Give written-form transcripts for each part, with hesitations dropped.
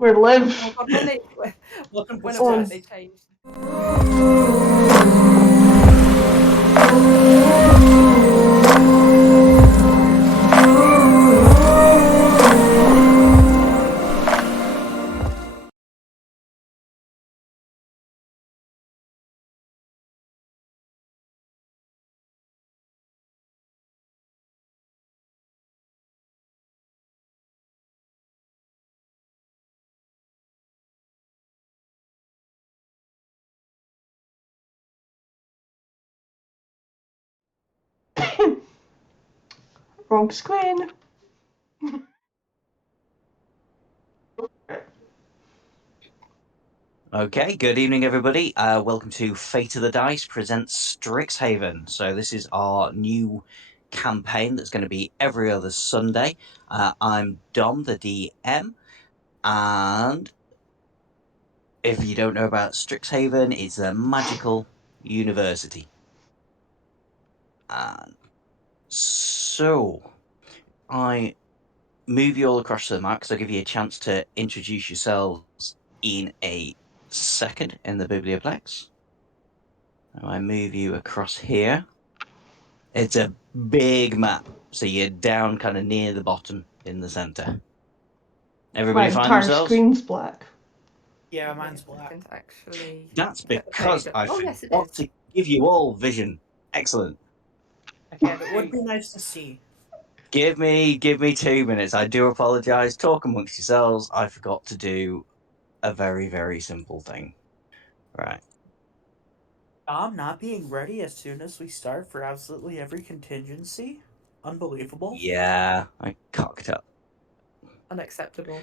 Where to live? Oh god, when they Welcome to when Oh. they changed. Wrong screen. Okay, good evening, everybody. Welcome to Fate of the Dice presents Strixhaven. So this is our new campaign that's going to be every other Sunday. I'm Dom, the DM, and if you don't know about Strixhaven, it's a magical university. And so I move you all across the map, so I'll give you a chance to introduce yourselves in a second in the Biblioplex. I move you across here. It's a big map, so you're down kind of near the bottom in the center. Everybody My find entire themselves? screen's black. Yeah, mine's black. Actually. That's There you because go. I Oh yes, it forgot is. to give you all vision. Excellent. Okay, it would be nice to see. Give me 2 minutes. I do apologize. Talk amongst yourselves. I forgot to do a very, very simple thing. Right. Dom not being ready as soon as we start for absolutely every contingency? Unbelievable. Yeah, I cocked up. Unacceptable.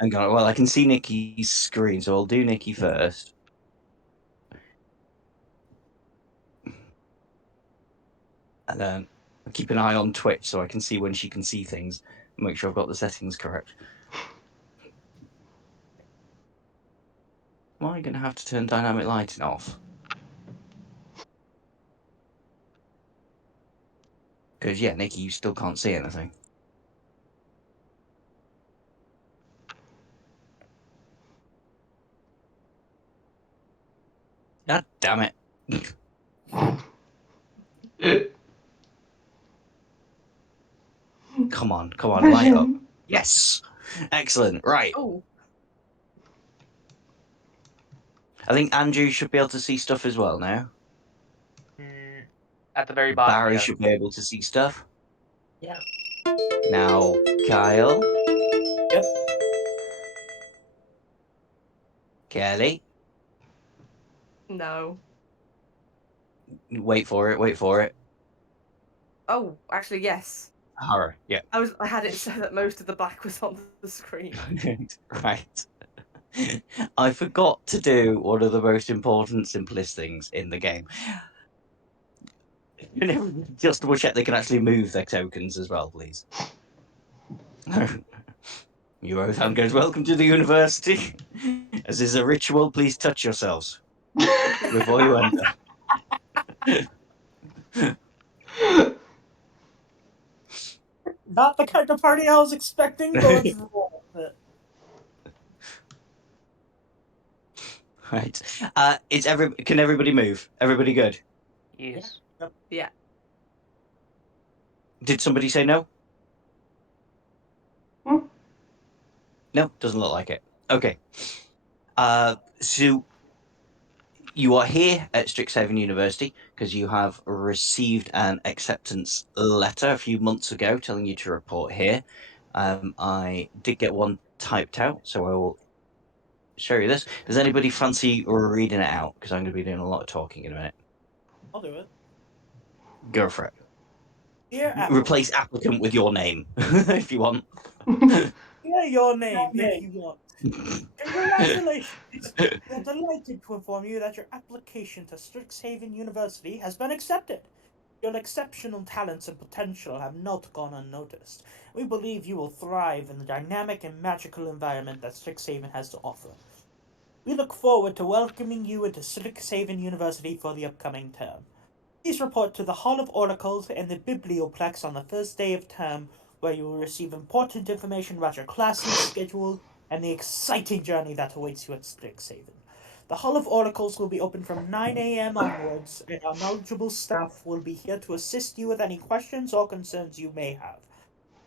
Well, I can see Nikki's screen, so I'll do Nikki first. And then I'll keep an eye on Twitch so I can see when she can see things. Make sure I've got the settings correct. Am I going to have to turn dynamic lighting off? Because, yeah, Nikki, you still can't see anything. God damn it. Come on, light up. Vision. Yes! Excellent. Right. Oh, I think Andrew should be able to see stuff as well now. At the very bottom. Barry Yes. should be able to see stuff. Yeah. Now, Kyle. Yep. Kelly. no. Wait for it. Oh, actually yes. Horror. Yeah. I had it so that most of the black was on the screen. Right. I forgot to do one of the most important, simplest things in the game. Just double check they can actually move their tokens as well, please. Your oath hand goes, welcome to the university. As is a ritual, please touch yourselves before you enter. Not the kind of party I was expecting, but let's roll with it. Right. Can everybody move? Everybody good? Yes. Yep. Yeah. Did somebody say no? Hmm? No, doesn't look like it. Okay. So you are here at Strixhaven University because you have received an acceptance letter a few months ago telling you to report here. I did get one typed out, so I will show you this. Does anybody fancy reading it out? Because I'm going to be doing a lot of talking in a minute. I'll do it. Go for it. Dear applicant. Replace applicant with your name if you want. Yeah, your name, if you want. Congratulations! We are delighted to inform you that your application to Strixhaven University has been accepted. Your exceptional talents and potential have not gone unnoticed. We believe you will thrive in the dynamic and magical environment that Strixhaven has to offer. We look forward to welcoming you into Strixhaven University for the upcoming term. Please report to the Hall of Oracles and the Biblioplex on the first day of term, where you will receive important information about your classes, schedule, and the exciting journey that awaits you at Strixhaven. The Hall of Oracles will be open from 9 a.m. onwards, and our knowledgeable staff will be here to assist you with any questions or concerns you may have.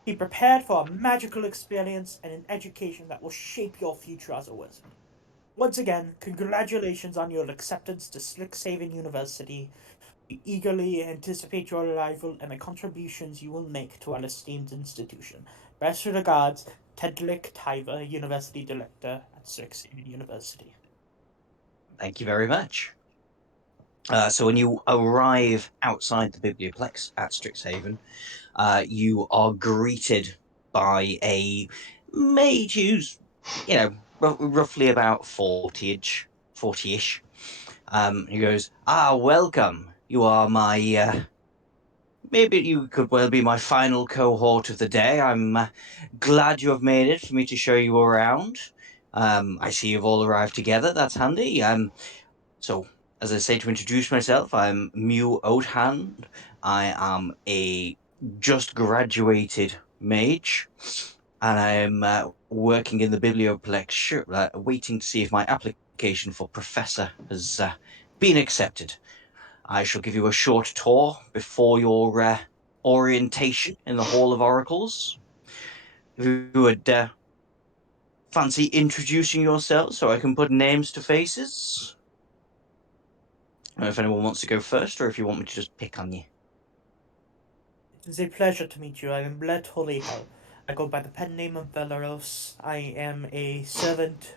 Be prepared for a magical experience and an education that will shape your future as a wizard. Once again, congratulations on your acceptance to Strixhaven University. We eagerly anticipate your arrival and the contributions you will make to our esteemed institution. Best regards, Tedrick Tyver, University Director at Strixhaven University. Thank you very much. So when you arrive outside the Biblioplex at Strixhaven, you are greeted by a mage who's, roughly about 40-ish. He goes, welcome. You are my, maybe you could well be my final cohort of the day. I'm glad you have made it for me to show you around. I see you've all arrived together. That's handy. So, as I say, to introduce myself, I'm Mew Oathand. I am a just graduated mage, and I am working in the Biblioplex, waiting to see if my application for Professor has been accepted. I shall give you a short tour before your orientation in the Hall of Oracles. If you would fancy introducing yourselves so I can put names to faces? I don't know if anyone wants to go first, or if you want me to just pick on you. It is a pleasure to meet you. I am Bled Holihel. I go by the pen name of Velaros. I am a servant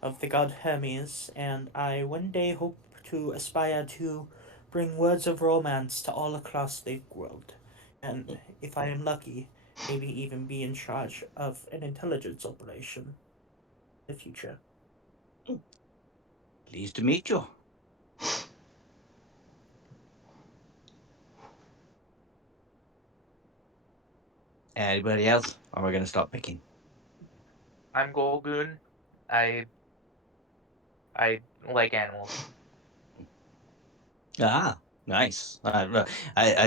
of the god Hermes, and I one day hope to aspire to bring words of romance to all across the world. And if I am lucky, maybe even be in charge of an intelligence operation in the future. Pleased to meet you. Anybody else? Or are we going to start picking? I'm Golgoon. I like animals. Ah, nice. A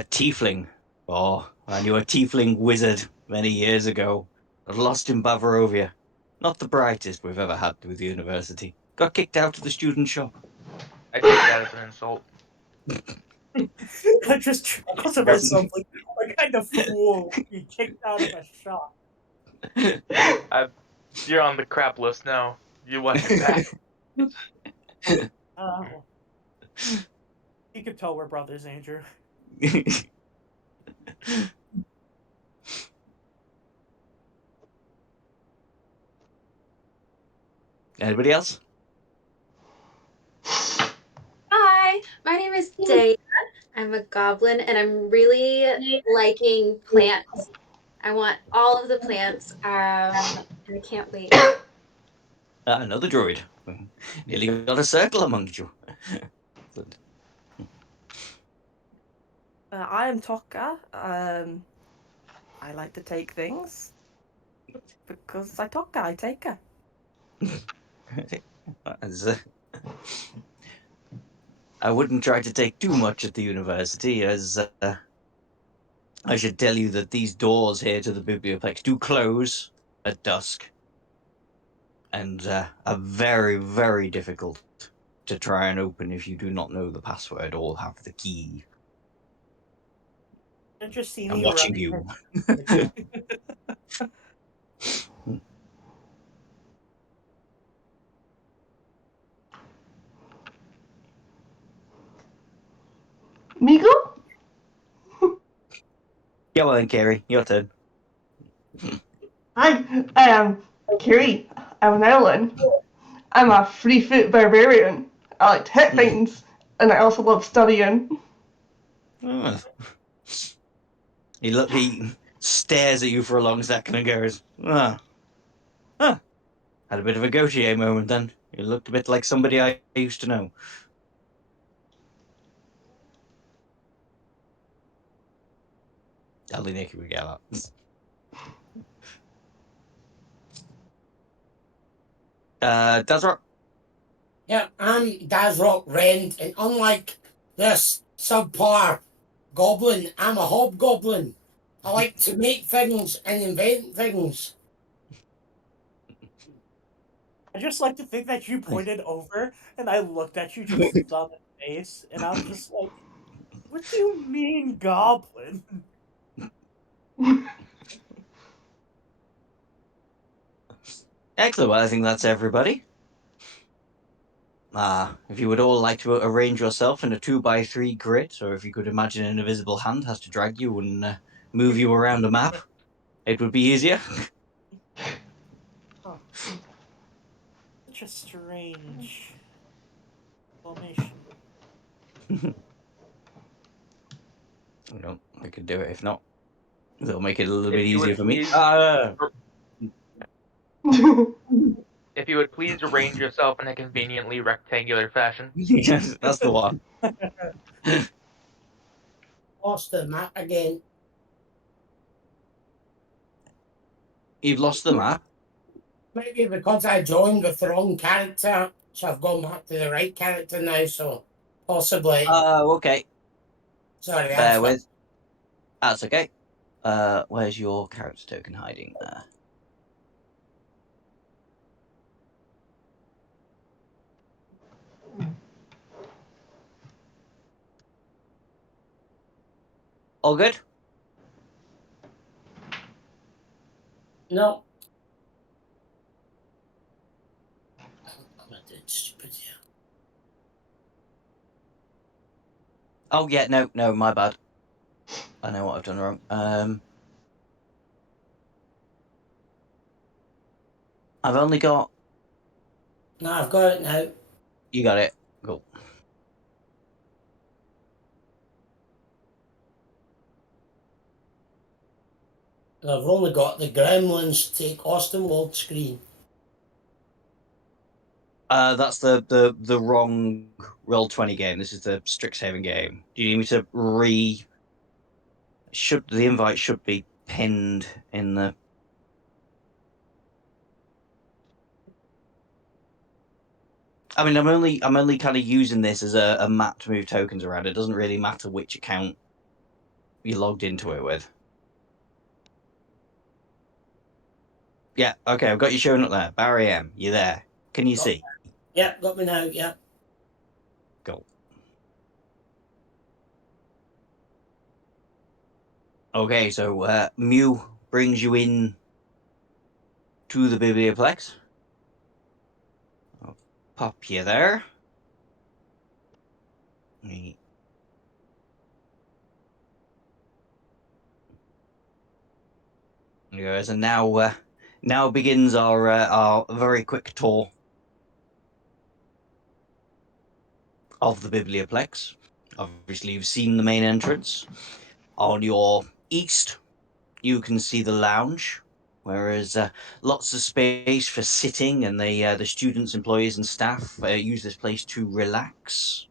tiefling. Oh, I knew a tiefling wizard many years ago. I lost in Bavarovia. Not the brightest we've ever had with the university. Got kicked out of the student shop. I take that as an insult. I just chuckle to myself like, what kind of fool you kicked out of a shop? You're on the crap list now. You watch your back. Oh. You can tell we're brothers, Andrew. Anybody else? Hi, my name is Daya. I'm a goblin and I'm really liking plants. I want all of the plants. And I can't wait. Another druid. Nearly got a circle amongst you. I am Tokka. I like to take things because I Tokka. I take her. I wouldn't try to take too much at the university, as I should tell you that these doors here to the Biblioplex do close at dusk, and are very, very difficult to try and open if you do not know the password or have the key. Don't just see I'm me watching running. you. Migo? Yeah, well then, Carrie, your turn. Hi, I am Kiri. I'm an Erlin. I'm a 3-foot barbarian. I like to hit things, and I also love studying. Oh. He stares at you for a long second and goes, Had a bit of a Gautier moment then. You looked a bit like somebody I used to know. Tell the Nicky we get that. Dazrock? Yeah, I'm Dazrock Rend, and unlike this subpar goblin, I'm a hobgoblin. I like to make things and invent things. I just like to think that you pointed over and I looked at you just on the face, and I'm just like, what do you mean, goblin? Excellent. Well, I think that's everybody. If you would all like to arrange yourself in a 2x3 grid, or if you could imagine an invisible hand has to drag you and move you around a map, it would be easier. Huh. Such a strange formation. I could do it. If not, they'll make it a little If bit you would easier for me. If you would please arrange yourself in a conveniently rectangular fashion. Yes, that's the one. Lost the map again. You've lost the map. Maybe because I joined with the wrong character, so I've gone back to the right character now, so possibly. Okay. Sorry, Bear with. That's okay. Where's your character token hiding there? All good? No. I did stupid here. Oh yeah, no, my bad. I know what I've done wrong. I've only got. No, I've got it now. You got it. Cool. I've only got the Gremlins Take Austin World screen. That's the wrong Roll20 game. This is the Strixhaven game. Do you need me to Should the invite should be pinned in the? I mean, I'm only kind of using this as a map to move tokens around. It doesn't really matter which account you logged into it with. Yeah, okay, I've got you showing up there. Barry M, you there? Can you see? Yep, got me now, yep. Cool. Okay, so Mew brings you in to the Biblioplex. I'll pop you there. There you go. And now begins our very quick tour of the Biblioplex. Obviously, you've seen the main entrance. On your east, you can see the lounge, whereas lots of space for sitting, and the students, employees, and staff use this place to relax.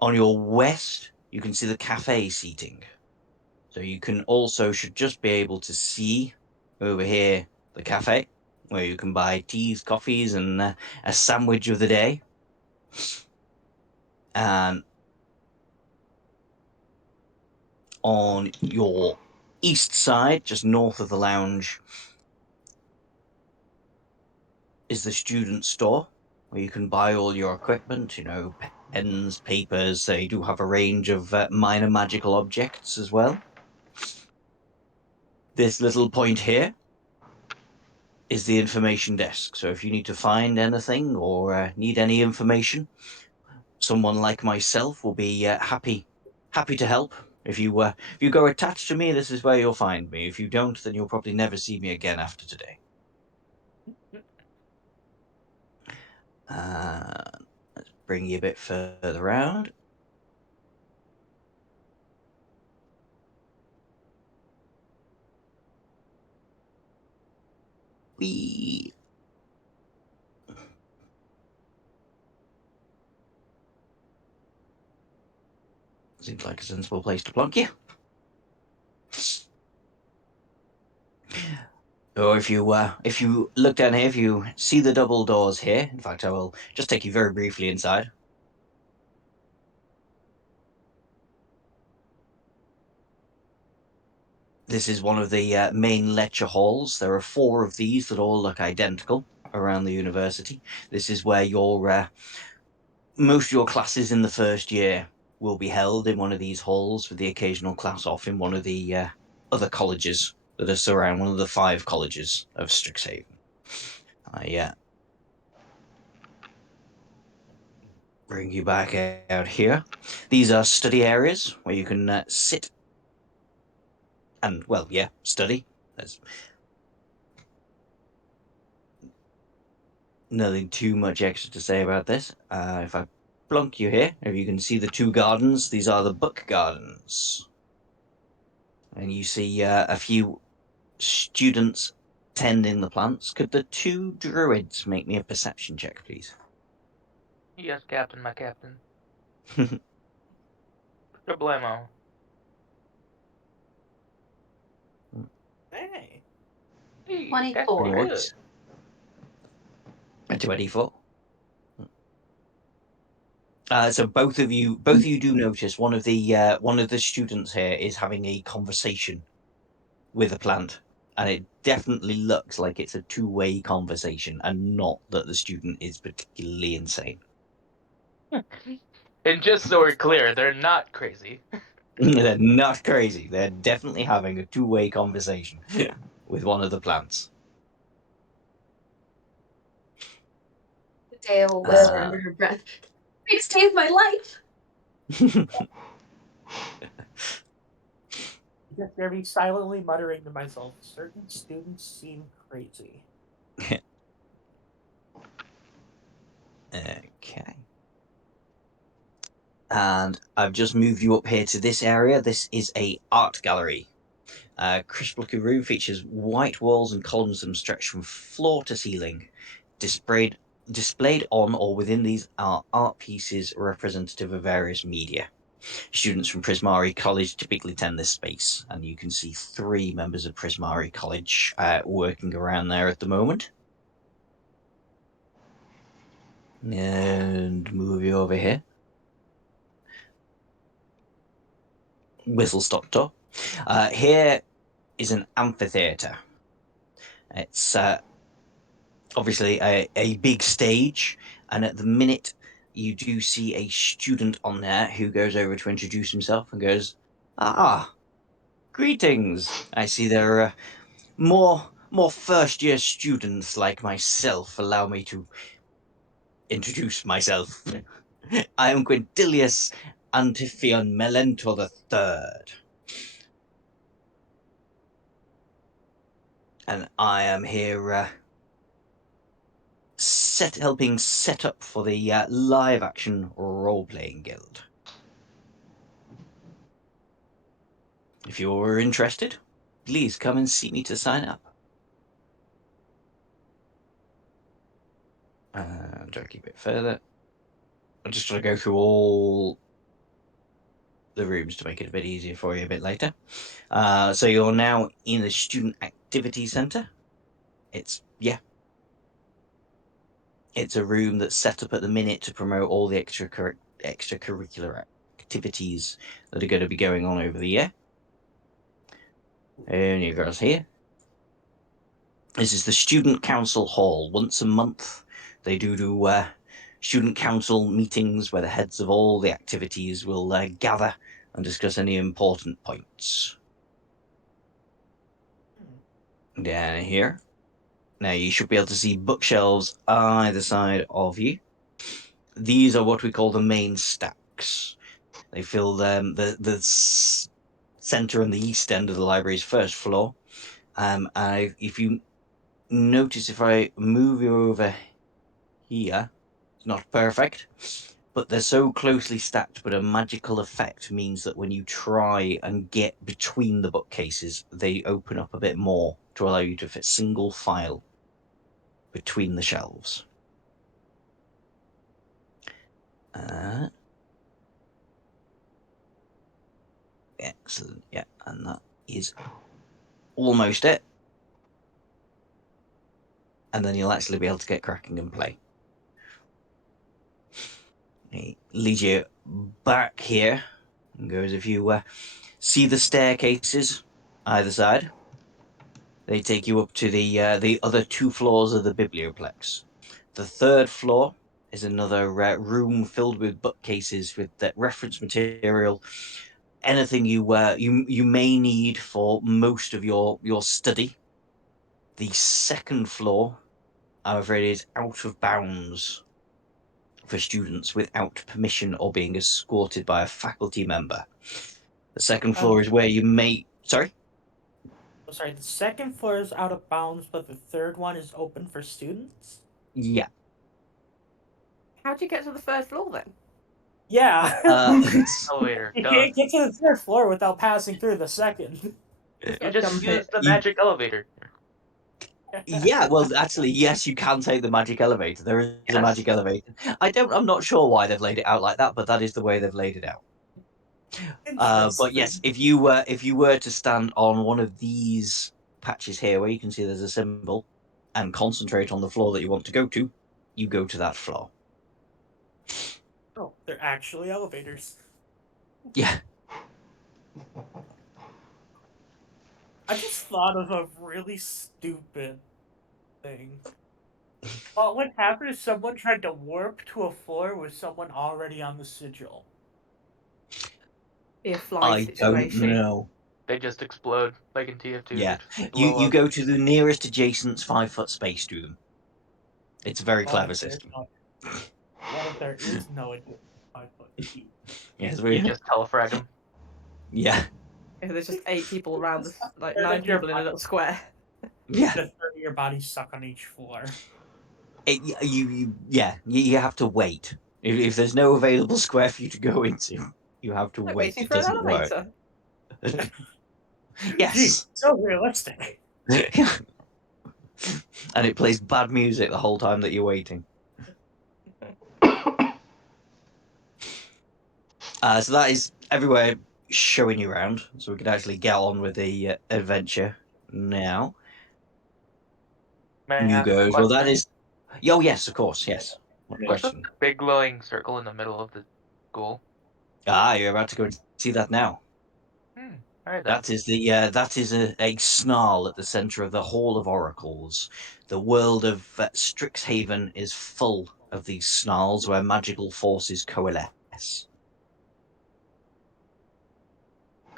On your west, you can see the cafe seating. So you can also should just be able to see over here the cafe, where you can buy teas, coffees, and a sandwich of the day. And on your east side, just north of the lounge, is the student store, where you can buy all your equipment, pens, papers. They do have a range of minor magical objects as well. This little point here is the information desk. So if you need to find anything or need any information, someone like myself will be happy to help. If you go attached to me, this is where you'll find me. If you don't, then you'll probably never see me again after today. Let's bring you a bit further around. We seems like a sensible place to plonk you. Or if you look down here, if you see the double doors here, in fact, I will just take you very briefly inside. This is one of the main lecture halls. There are 4 of these that all look identical. around the university. This is where your most of your classes in the first year will be held in one of these halls, with the occasional class off in one of the other colleges that are surround, one of the 5 colleges of Strixhaven. Bring you back out here. These are study areas where you can sit and, well, yeah, study. There's nothing too much extra to say about this. If I plunk you here, if you can see the 2 gardens, these are the book gardens. And you see a few students tending the plants. Could the 2 druids make me a perception check, please? Yes, Captain, my captain. Problemo. Hey. Hey, that's 24. pretty good. Right. A 24. So both of you do notice one of the students here is having a conversation with a plant, and it definitely looks like it's a 2-way conversation, and not that the student is particularly insane. And just so we're clear, they're not crazy. They're not crazy. They're definitely having a 2-way conversation with one of the plants. Dea will whisper under her breath, "Greatest day of my life." Just hear me silently muttering to myself, certain students seem crazy. Okay. And I've just moved you up here to this area. This is a art gallery. Crystal room features white walls and columns that stretch from floor to ceiling. Displayed on or within these are art pieces representative of various media. Students from Prismari College typically tend this space, and you can see 3 members of Prismari College working around there at the moment. And move you over here. Whistle stop door. Here is an amphitheatre. It's obviously a big stage, and at the minute you do see a student on there who goes over to introduce himself and goes, "Ah, greetings. I see there are more first-year students like myself. Allow me to introduce myself. I am Quintilius Antiphion Melentor III. And I am here helping set up for the live action role playing guild. If you're interested, please come and see me to sign up. And I'll keep it further. I'm just going to go through all the rooms to make it a bit easier for you a bit later. So you're now in the Student Activity Centre. It's a room that's set up at the minute to promote all the extracurricular activities that are going to be going on over the year. And you guys here. This is the Student Council Hall. Once a month, they do student council meetings where the heads of all the activities will gather and discuss any important points. Down here. Now you should be able to see bookshelves either side of you. These are what we call the main stacks. They fill the center and the east end of the library's first floor. If you notice, if I move you over here, it's not perfect, but they're so closely stacked, but a magical effect means that when you try and get between the bookcases, they open up a bit more to allow you to fit single file between the shelves. Excellent. Yeah, and that is almost it. And then you'll actually be able to get cracking and play. He leads you back here and goes, if you see the staircases either side, They take you up to the other 2 floors of the biblioplex. The 3rd floor is another room filled with bookcases with reference material, anything you may need for most of your study. The 2nd floor, I'm afraid, is out of bounds for students without permission or being escorted by a faculty member. The 2nd floor is where you may... Sorry? Oh, sorry, the 2nd floor is out of bounds, but the 3rd one is open for students? Yeah. How do you get to the 3rd floor then? Yeah. Elevator. You Duh. can't get to the 3rd floor without passing through the 2nd. You just Jump use it. the magic elevator. Yeah, well, actually, yes, you can take the magic elevator. There is a Yes. magic elevator. I'm not sure why they've laid it out like that, but that is the way they've laid it out. But yes, if you were to stand on one of these patches here, where you can see there's a symbol, and concentrate on the floor that you want to go to, you go to that floor. Oh, they're actually elevators. Yeah. I just thought of a really stupid thing. What would happen if someone tried to warp to a floor with someone already on the sigil? Be a fly I don't situation. know. They just explode like in TF2. Yeah, They just you blow up. go to the nearest adjacent 5-foot space to them. It's a very What clever if there's system. what if there is no 5-foot feet? Yes, You just telefrag them. yeah, Yeah, there's just 8 people around this, like Or 9 that your people in a body- little square. yeah. The third of your body stuck on each floor. You have to wait. If there's no available square for you to go into, you have to Like wait. waiting It for an doesn't work. elevator. Gee, Yes. so realistic. And it plays bad music the whole time that you're waiting. So that is everywhere showing you around, so we can actually get on with the adventure now. May I You ask a goes, well, that question? is. Oh, yes, of course, yes. What What's question? the big glowing circle in the middle of the school? You're about to go and see that now. Alright then. That is a snarl at the center of the Hall of Oracles. The world of Strixhaven is full of these snarls where magical forces coalesce.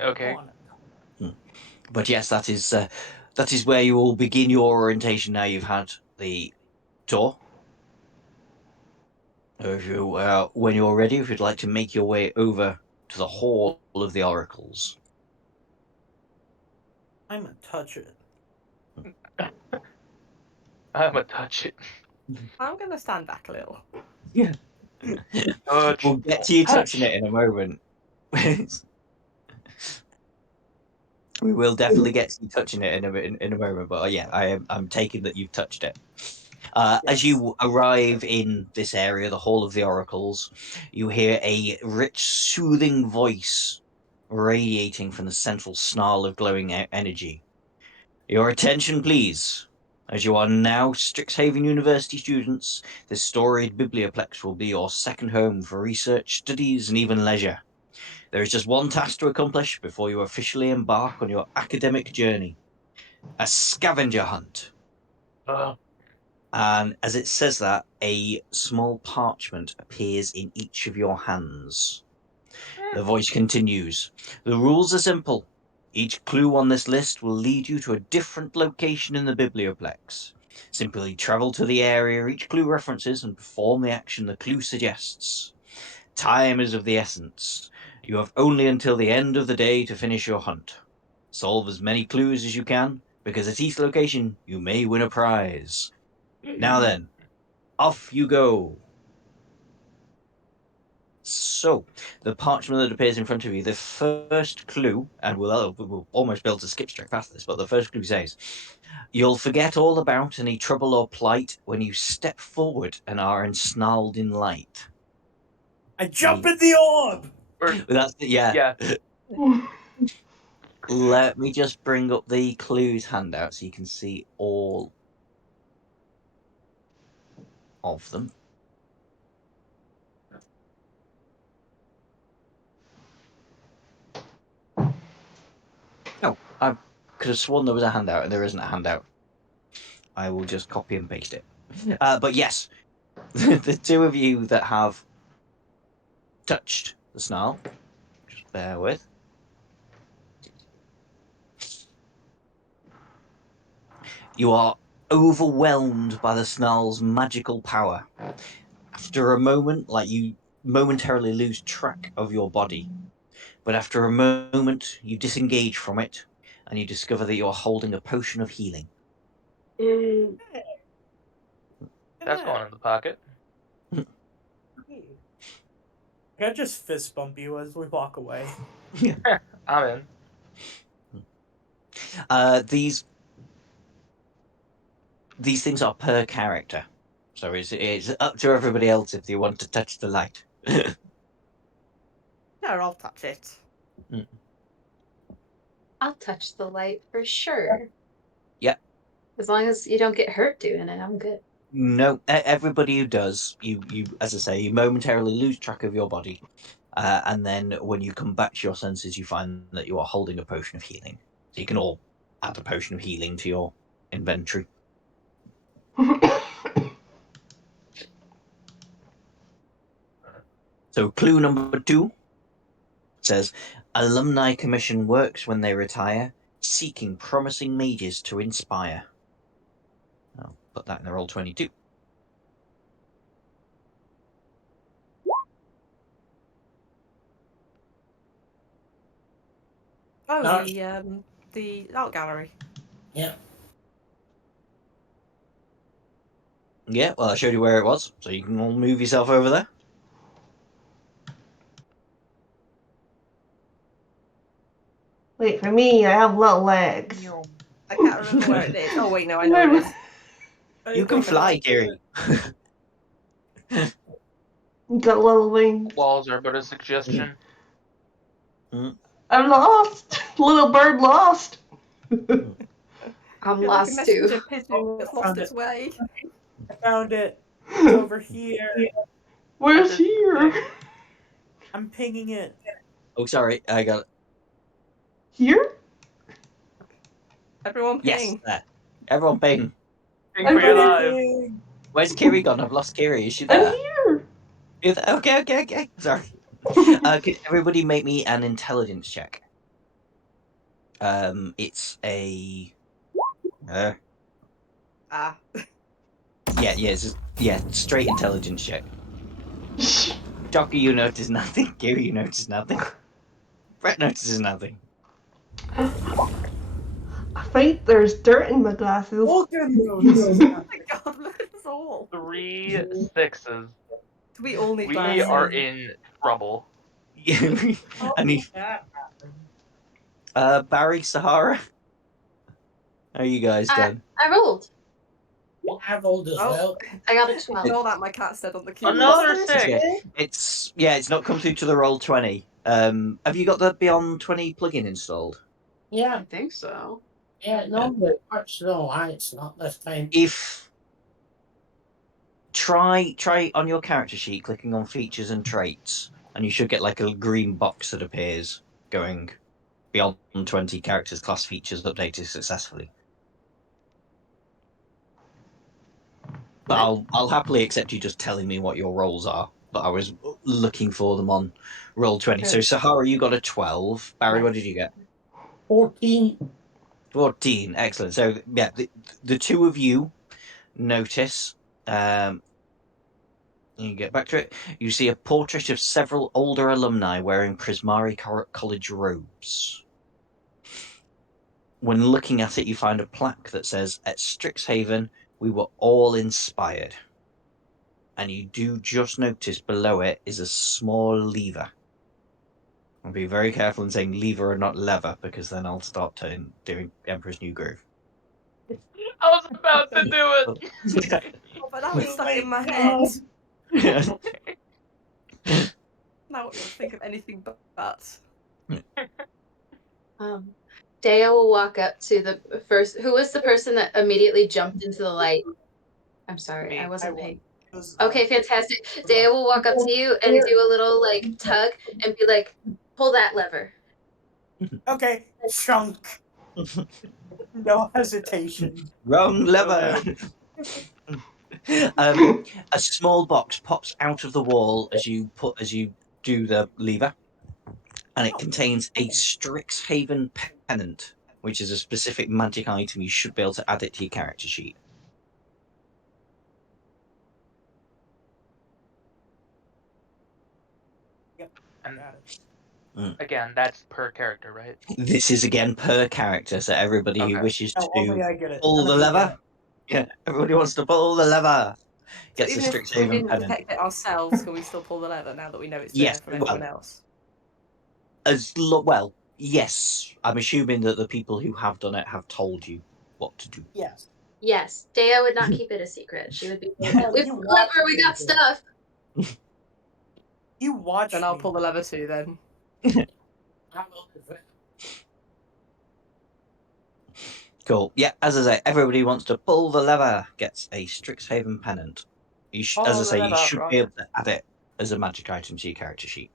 Okay. But yes, that is where you will begin your orientation. Now you've had the tour. If you, when you're ready, if you'd like to make your way over to the Hall of the Oracles. I'm gonna touch it. I'ma touch it. I'm gonna stand back a little. Yeah. Touch. We'll get to you touching it in a moment. We will definitely get to you touching it in a moment, but yeah, I'm taking that you've touched it. As you arrive in this area, the Hall of the Oracles, you hear a rich, soothing voice radiating from the central snarl of glowing energy. Your attention, please. As you are now Strixhaven University students, this storied biblioplex will be your second home for research, studies, and even leisure. There is just one task to accomplish before you officially embark on your academic journey: a scavenger hunt. And as it says that, a small parchment appears in each of your hands. The voice continues. The rules are simple. Each clue on this list will lead you to a different location in the biblioplex. Simply travel to the area each clue references and perform the action the clue suggests. Time is of the essence. You have only until the end of the day to finish your hunt. Solve as many clues as you can, because at each location you may win a prize. Now then, off you go. So, the parchment that appears in front of you, the first clue, and we'll almost be able to skip straight past this, but the first clue says, you'll forget all about any trouble or plight when you step forward and are ensnarled in light. I jump in the orb! That's yeah. Yeah. Let me just bring up the clues handout so you can see all of them. Oh, I've could have sworn there was a handout, and there isn't a handout. I will just copy and paste it. But yes, the two of you that have touched the snarl, just bear with. You are overwhelmed by the snarl's magical power. After a moment, like you momentarily lose track of your body. But after a moment, you disengage from it, and you discover that you're holding a potion of healing. That's going in the pocket. Can I just fist bump you as we walk away? I'm in. These things are per character, so it's up to everybody else if they want to touch the light. No, I'll touch it. I'll touch the light for sure. Yeah. As long as you don't get hurt doing it, I'm good. No, everybody who does, you as I say, you momentarily lose track of your body, and then when you come back to your senses, you find that you are holding a potion of healing. So you can all add a potion of healing to your inventory. So clue number 2 says, Alumni Commission works when they retire, seeking promising mages to inspire. I'll put that in the Roll20. Oh, No. the art gallery. Yeah. Yeah, well, I showed you where it was, so you can all move yourself over there. Wait, for me, I have little legs. I can't remember where it is. Oh wait, no, I know it is. You can fly, Kiri. Got little wings. Walls are but a suggestion. I'm lost. Little bird lost. I'm You're like a lost too. messenger pigeon that's lost Found its way. I found it. It's over here. Where's here? I'm pinging it. Oh, sorry, I got it. Here? Everyone ping. Yes, there. Everyone ping. Ping for your life. Where's Kiri gone? I've lost Kiri. Is she I'm there? here. Okay. Sorry. Could everybody make me an intelligence check? It's a. Yeah, straight intelligence check. Jockey, you notice nothing. Kiri, you notice nothing. Brett notices nothing. I think there's dirt in my glasses. Oh my god, look at us all. 3 6s. We all need We glasses. are in trouble. I need. Barry, Sahara. How are you guys done? I rolled. I rolled as well. I got a 12. All that my cat said on the keyboard. Another It's 6. okay. It's not come through to the Roll20. Have you got the Beyond 20 plugin installed? Yeah, I think so. yeah, normally it works, though. It's not this time. If try on your character sheet, clicking on features and traits, and you should get like a green box that appears going Beyond 20 characters class features updated successfully. But I'll happily accept you just telling me what your rolls are. But I was looking for them on Roll20. So Sahara, you got a 12. Barry, what did you get? 14. 14. Excellent. So yeah, the two of you notice. You get back to it. You see a portrait of several older alumni wearing Prismari College robes. When looking at it, you find a plaque that says, "At Strixhaven, we were all inspired." And you do just notice below it is a small lever. I'll be very careful in saying lever and not lever, because then I'll start doing Emperor's New Groove. I was about to do it. Oh, but now it's stuck in my head. Now I can't think of anything but. Dea will walk up to the first. Who was the person that immediately jumped into the light? I'm sorry, Me. I wasn't paying. Was, Okay, fantastic. Dea will walk up to you and do a little tug and be like, "Pull that lever." Okay, chunk. No hesitation. Wrong lever. A small box pops out of the wall as you do the lever, and it contains a Strixhaven pennant, which is a specific magic item. You should be able to add it to your character sheet. And Got it. again, that's per character, right? This is again per character, so everybody who Okay. wishes No, to only I get it. pull None the of you get lever, it. yeah, everybody wants to pull the lever. So Gets the even if we Strixhaven didn't pennant. detect it ourselves, can we still pull the lever now that we know it's there Yes, from everyone well, else? well, yes. I'm assuming that the people who have done it have told you what to do. Yes. Yes, Dea would not keep it a secret. She would be like, Oh, we you pulled the watch lever, we me got do it. stuff. You watch Then I'll me. pull the lever too. Then I will do it. Cool. Yeah, as I say, everybody wants to pull the lever gets a Strixhaven pennant. As Pull I the say, you lever, should be right. able to add it as a magic item to your character sheet.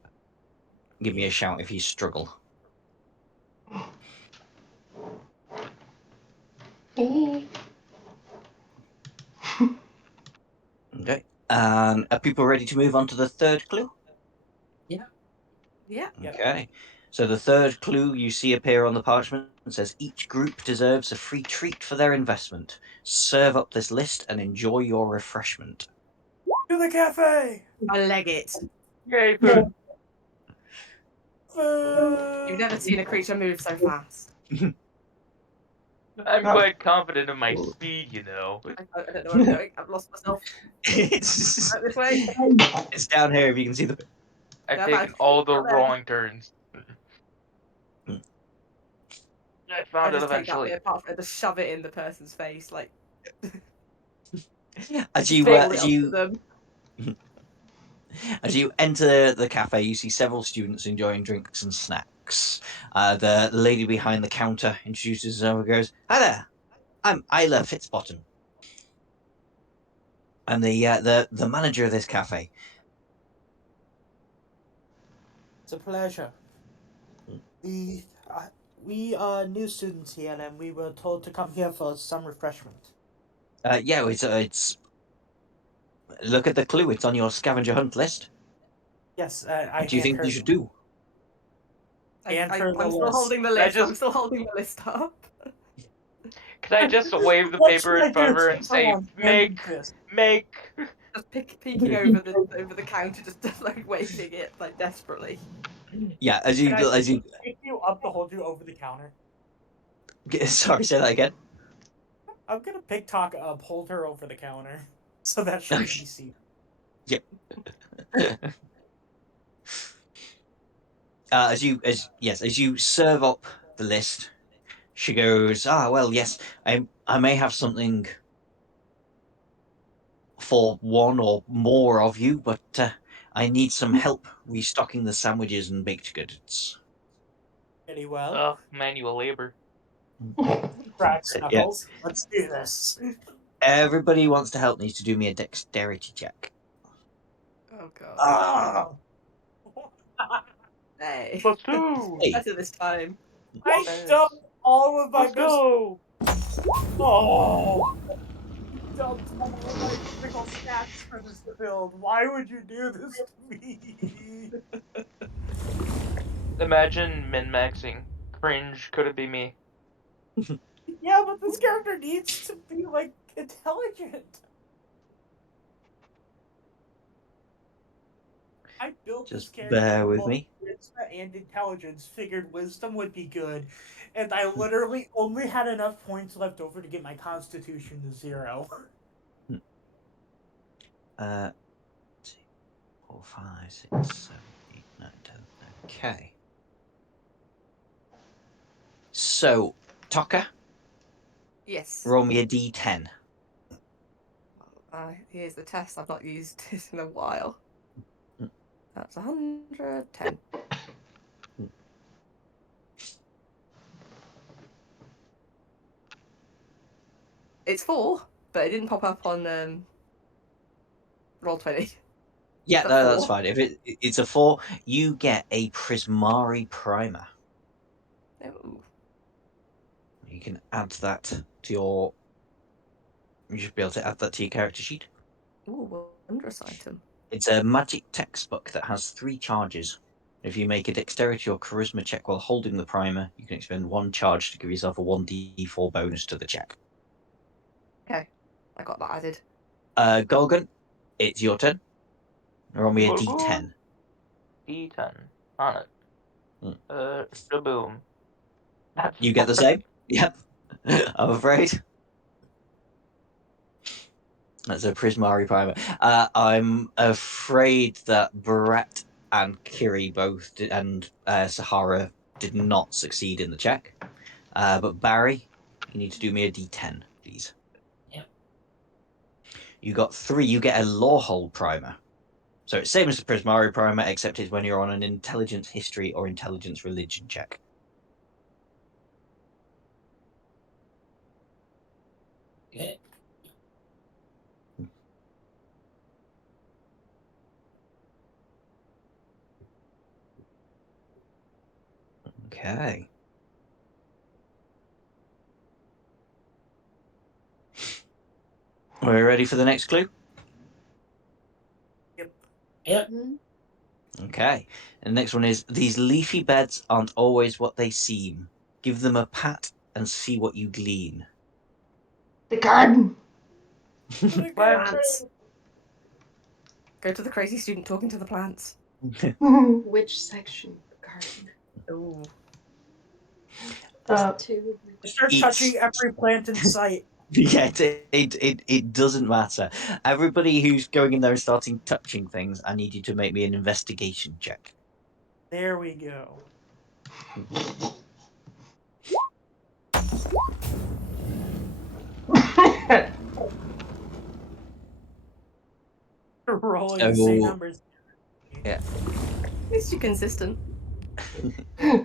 Give me a shout if you struggle. Okay. Are people ready to move on to the third clue? Yeah. Okay. So the third clue you see appear on the parchment says each group deserves a free treat for their investment. Serve up this list and enjoy your refreshment. To the cafe. I leg it. Yay, food! You've never seen a creature move so fast. I'm quite confident of my speed, you know. I don't know where I'm going. I've lost myself. it's, Right this way. it's down here if you can see the. I've Yeah, taken all the got there. wrong turns. I I found it just take that eventually. bit apart and just shove it in the person's face, like As just you hold it up to them. As you enter the cafe, you see several students enjoying drinks and snacks. The lady behind the counter introduces herself and goes, "Hi there, I'm Isla Fitzbottom. I'm the manager of this cafe." It's a pleasure. We are new students here, and we were told to come here for some refreshment. Yeah, it's. Look at the clue. It's on your scavenger hunt list. Yes, What I do you hand think her. you should do? And her the I'm still list. holding the Can I list. just- I'm still holding the list up. Can I just wave the What paper should I in front of do? her and say, Hold on, make, hand this. make? Just peeking over the counter, just like waving it like desperately. Yeah, as Can I you. pick you up to hold you over the counter? Sorry, say that again. I'm gonna pick Taka up, hold her over the counter, so that she can be seen. As you serve up the list, she goes, well, yes, I may have something for one or more of you, but I need some help restocking the sandwiches and baked goods." Very well. Ugh, manual labor. Cracks Yeah. knuckles. Let's do this. Everybody who wants to help needs to do me a dexterity check. Oh god. Oh, Hey. Plus 2! Hey. Better this time. I dumped all of my Let's go! Oh, you dumped all of my critical stats for this build. Why would you do this to me? Imagine min-maxing. Cringe, could it be me? Yeah, but this character needs to be like intelligent. I built this Just character bear with both me. charisma and intelligence. Figured wisdom would be good, and I literally only had enough points left over to get my constitution to 0. 2, 4, 5, 6, 7, 8, 9, 10. Okay. So, Taka, Yes. roll me a d10. Here's the test. I've not used this in a while. Mm. That's 110. It's 4, but it didn't pop up on Roll20. Yeah, The no, that's 4. fine. If it's a 4, you get a Prismari Primer. Ooh. You can add that to your. You should be able to add that to your character sheet. Ooh, wondrous item. It's a magic textbook that has 3 charges. If you make a dexterity or charisma check while holding the primer, you can expend 1 charge to give yourself a 1d4 bonus to the check. Okay, I got that added. Golgan, it's your turn. Roll me a Boom. d10. D10 on it. Boom. That's You get the 4. same? Yep. I'm afraid. That's a Prismari primer. I'm afraid that Brett and Kiri both and Sahara did not succeed in the check. But Barry, you need to do me a d10, please. Yep. You got 3. You get a Lawhold primer. So it's same as the Prismari primer, except it's when you're on an intelligence history or intelligence religion check. Yeah. Okay. Are we ready for the next clue? Yep. Okay. And the next one is, these leafy beds aren't always what they seem. Give them a pat and see what you glean. The garden. Plants. Go to the crazy student talking to the plants. Which section of the garden? Ooh. Uh, Two. Start Eats. touching every plant in sight. Yeah, it doesn't matter. Everybody who's going in there and starting touching things, I need you to make me an investigation check. There we go. Rolling the same numbers. Yeah. At least you're consistent.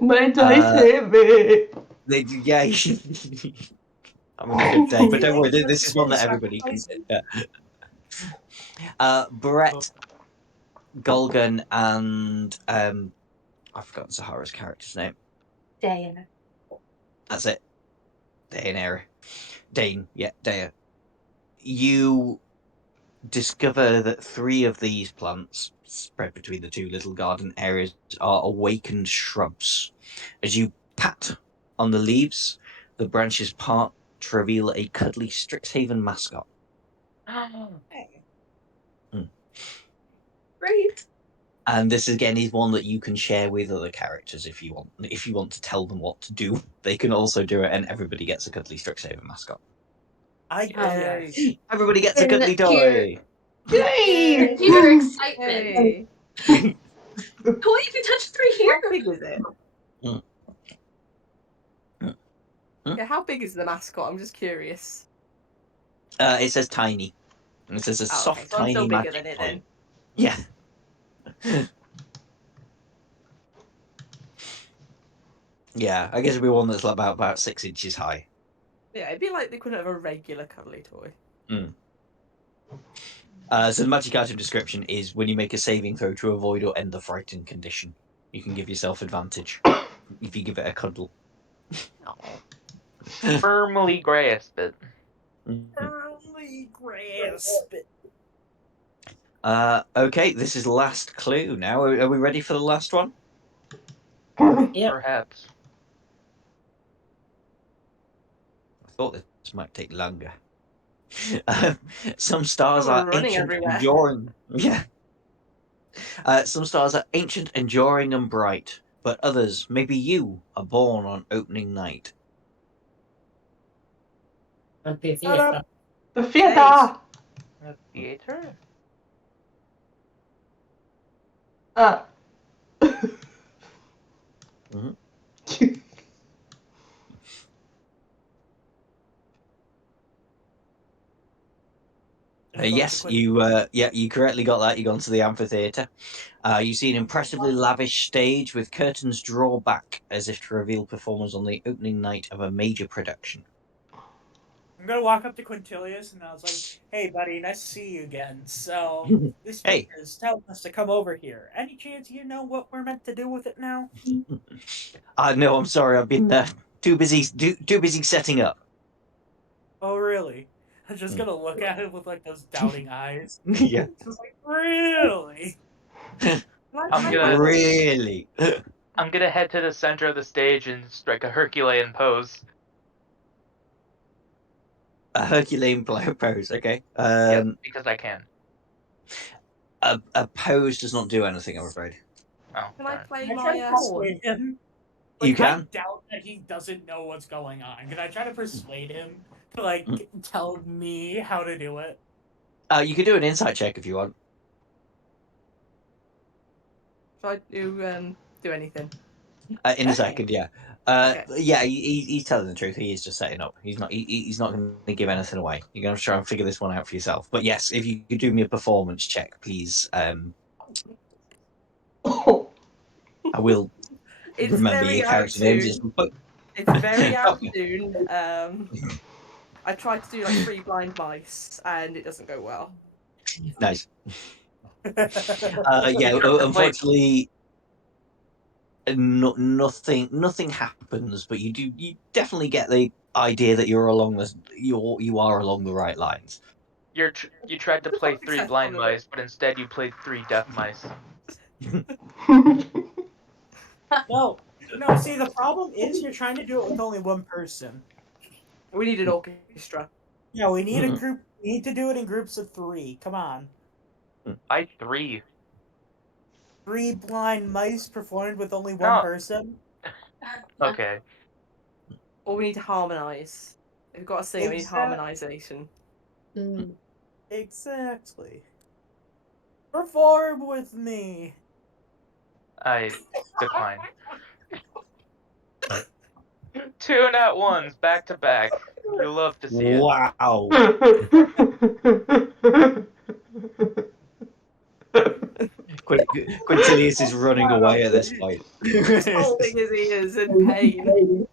My dice hit me. Yeah. I'm on a good day, but don't worry, this is one that everybody can do. Yeah. Brett, Golgan, and I've forgotten Sahara's character's name. Diana. That's it. Dane, yeah, Dea. You discover that 3 of these plants, spread between the 2 little garden areas, are awakened shrubs. As you pat on the leaves, the branches part to reveal a cuddly Strixhaven mascot. Great. And this again is one that you can share with other characters if you want. If you want to tell them what to do, they can also do it, and everybody gets a cuddly Strixhaven mascot. I guess. Everybody gets a And cuddly toy. Yay! And hear your excitement. Hey. Oh, you can touch 3 here. How big is it? Mm. Yeah, how big is the mascot? I'm just curious. It says tiny. And it says a soft, okay, so I'm tiny still bigger magic than it toy. then. Yeah. Yeah, I guess it'd be one that's about 6 inches high. Yeah, it'd be like the equivalent of a regular cuddly toy. So the magic item description is, when you make a saving throw to avoid or end the frightened condition, you can give yourself advantage if you give it a cuddle. Firmly grasp it. Firmly grasp it. Okay, this is last clue now. Are we ready for the last one? Yep. Perhaps. I thought this might take longer. Some stars We're are running ancient, everywhere. enduring. Yeah. Some stars are ancient, enduring, and bright, but others, maybe you, are born on opening night. Amphitheater. The theater. A theater? Mhm. Yes, you correctly got that. You gone to the amphitheater. You see an impressively lavish stage with curtains drawn back as if to reveal performers on the opening night of a major production. I'm gonna walk up to Quintilius and I was like, "Hey, buddy, nice to see you again. So this Hey. paper is telling us to come over here. Any chance you know what we're meant to do with it now?" No, I'm sorry, I've been Too busy setting up. Oh, really? I'm just gonna look at it with like those doubting eyes. Yeah. Just like, really? Really? I'm gonna head to the center of the stage and strike a Herculean pose. A Herculean pose, okay. Yes, because I can. A pose does not do anything, I'm afraid. Oh, Can I darn. play I try my to horn? persuade him. You Like, I can. doubt that he doesn't know what's going on. Can I try to persuade him to like tell me how to do it? You can do an insight check if you want. Should I do anything? In a second, yeah. Okay. Yeah, he's telling the truth. He is just setting up. He's not. He's not going to give anything away. You're going to try and figure this one out for yourself. But yes, if you could do me a performance check, please. Oh. I will It's remember very your out of character names. tune. It's very out of Okay. tune. I tried to do like 3 blind mice, and it doesn't go well. Nice. Yeah. Sure, play- Unfortunately, nothing happens. But you definitely get the idea that you're along the you are along the right lines. You tried to play 3 Successful blind with it. mice, but instead you played 3 deaf mice. No, no. See, the problem is you're trying to do it with only one person. We need an orchestra. Yeah, we need a group. We need to do it in groups of 3. Come on. I 3. 3 blind mice performed with only one No. person. Okay. Or we need to harmonise. If we've got to sing, we need harmonisation. Exactly. Perform with me. I decline. 2 nat ones back to back. You love to see it. Wow. Quintilius is running away at this point. He's holding his ears in pain.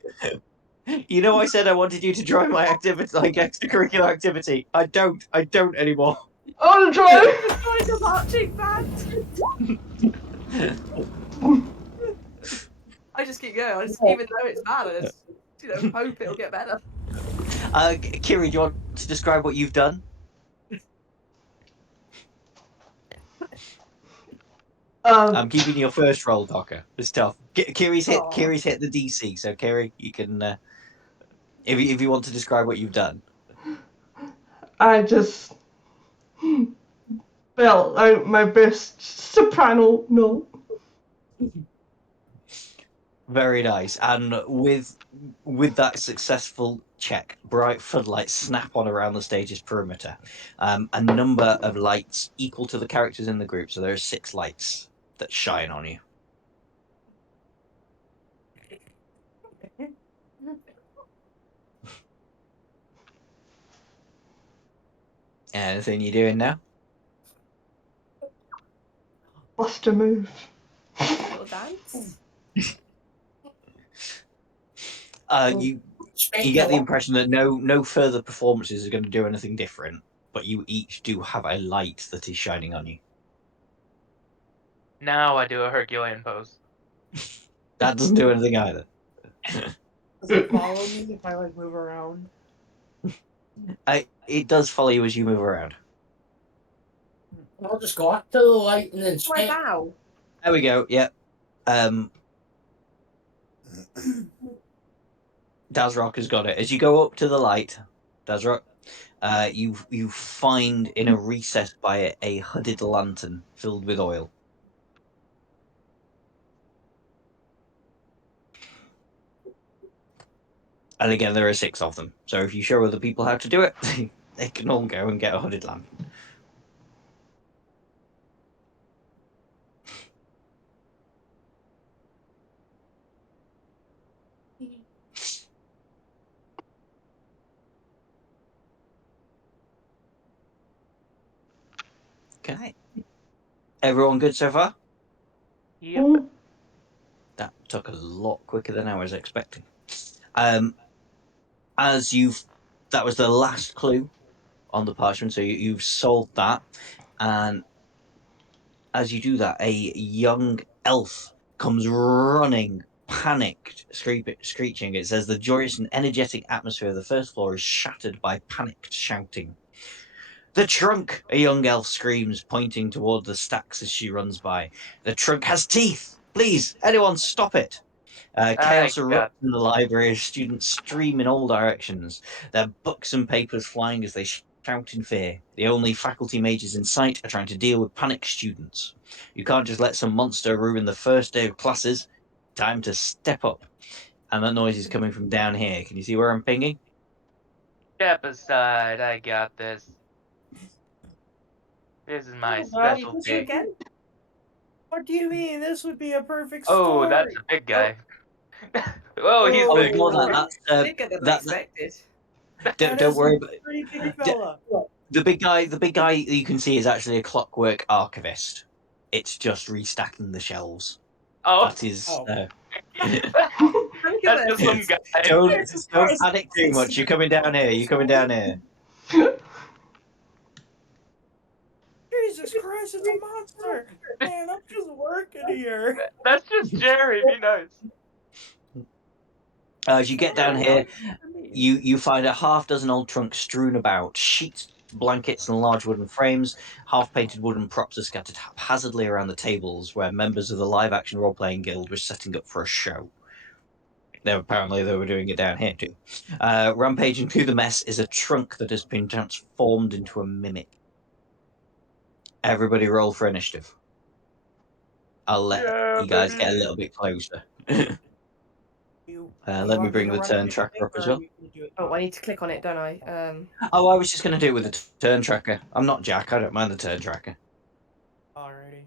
You know, I said I wanted you to join my activity, like extracurricular activity. I don't anymore. Oh, try. Just join the marching band. I just keep going. Even though it's bad, I just hope it'll get better. Kiri, do you want to describe what you've done? I'm keeping your first roll, Docker. It's tough. Kiri's hit the DC, so Kiri, you can if you want to describe what you've done. I just felt out my best soprano note. Very nice. And with that successful check, bright floodlights snap on around the stage's perimeter. A number of lights equal to the characters in the group. So there are 6 lights that shine on you. Anything you doing now? Bust a move. Little dance. You get the impression that no further performances are going to do anything different, but you each do have a light that is shining on you. Now I do a Herculean pose. That doesn't do anything either. Does it follow me if I like move around? It does follow you as you move around. I'll just go up to the light and then It's my bow. There we go. Yep. Dazrock has got it. As you go up to the light, Dazrock, you find in a recess by it a hooded lantern filled with oil. And again, there are 6 of them. So if you show other people how to do it, they can all go and get a hooded lantern. Okay. Everyone good so far? Yep. That took a lot quicker than I was expecting. That was the last clue on the parchment, so you've solved that. And as you do that, a young elf comes running panicked screeching. It says the joyous and energetic atmosphere of the first floor is shattered by panicked shouting. The trunk! A young elf screams, pointing toward the stacks as she runs by. The trunk has teeth! Please, anyone stop it! Chaos erupts in the library as students stream in all directions, their books and papers flying as they shout in fear. The only faculty mages in sight are trying to deal with panicked students. You can't just let some monster ruin the first day of classes. Time to step up. And that noise is coming from down here. Can you see where I'm pinging? Step aside, I got this. This is my special this pig. again? What do you mean? This would be a perfect Oh, story. that's a big guy. Oh, he's Oh, big. Ignore that. That's Bigger than I that. expected. Don't is worry a about pretty big fella. the big guy. The big guy that you can see is actually a clockwork archivist. It's just restacking the shelves. Oh, That is. Oh. that's just some guy. Don't panic too much. You're coming down here. You're coming down here. Jesus Christ, it's a monster! Man, I'm just working here. That's just Jerry. Be nice. As you get down here, you find a half dozen old trunks strewn about, sheets, blankets, and large wooden frames. Half-painted wooden props are scattered haphazardly around the tables where members of the live-action role-playing guild were setting up for a show. Apparently they were doing it down here too. Rampaging through the mess is a trunk that has been transformed into a mimic. Everybody roll for initiative. I'll let you guys get a little bit closer. Let me bring the turn tracker up as well. Oh, I need to click on it, don't I? Oh, I was just going to do it with the turn tracker. I'm not Jack. I don't mind the turn tracker. Alrighty.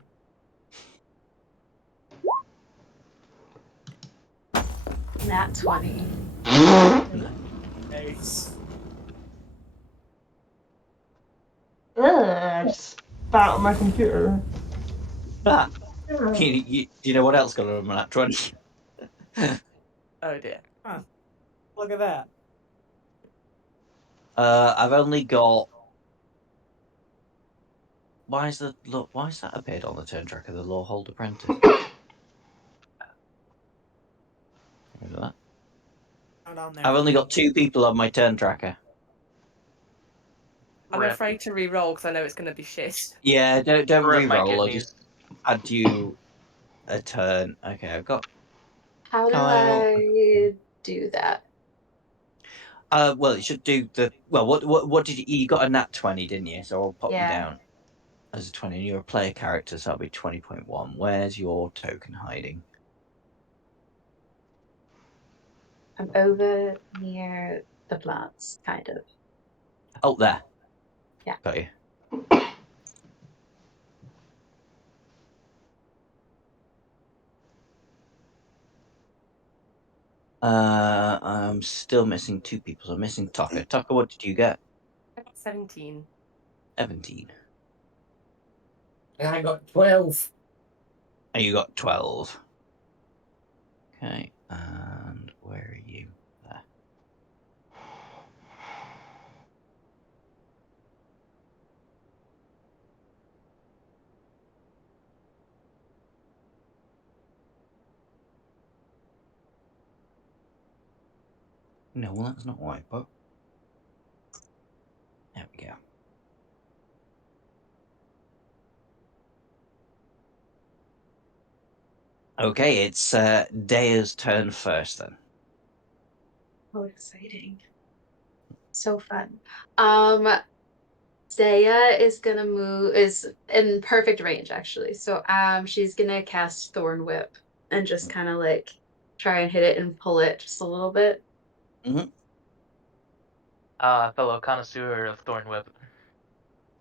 Nat 20. Nice. I just spat on my computer. Ah, do you know what else got on that 20? Oh dear. Look at that. I've only got. Why is that appeared on the turn tracker? The Lawhold Apprentice. Look at that. Down there. I've only got 2 people on my turn tracker. I'm afraid to re-roll because I know it's going to be shit. Yeah, don't Rip my re-roll. I kidneys. just add you a turn. Okay, I've got. How do Kyle. I do that? Well, it should do the. Well, what did you got a nat 20, didn't you? So I'll pop you Yeah. down as a 20. And you're a player character, so that'll be 20.1. Where's your token hiding? I'm over near the plants, kind of. Oh, there. Yeah. Got you. I'm still missing 2 people. So I'm missing Tucker. Tucker, what did you get? I got 17. 17. And I got 12. And you got 12. Okay, and where are you? There. No, well, that's not white, but there we go. Okay, it's Daya's turn first then. Oh, exciting. So fun. Zaya is gonna is in perfect range actually. So she's gonna cast Thorn Whip and just kind of like try and hit it and pull it just a little bit. Fellow connoisseur of Thorn Whip.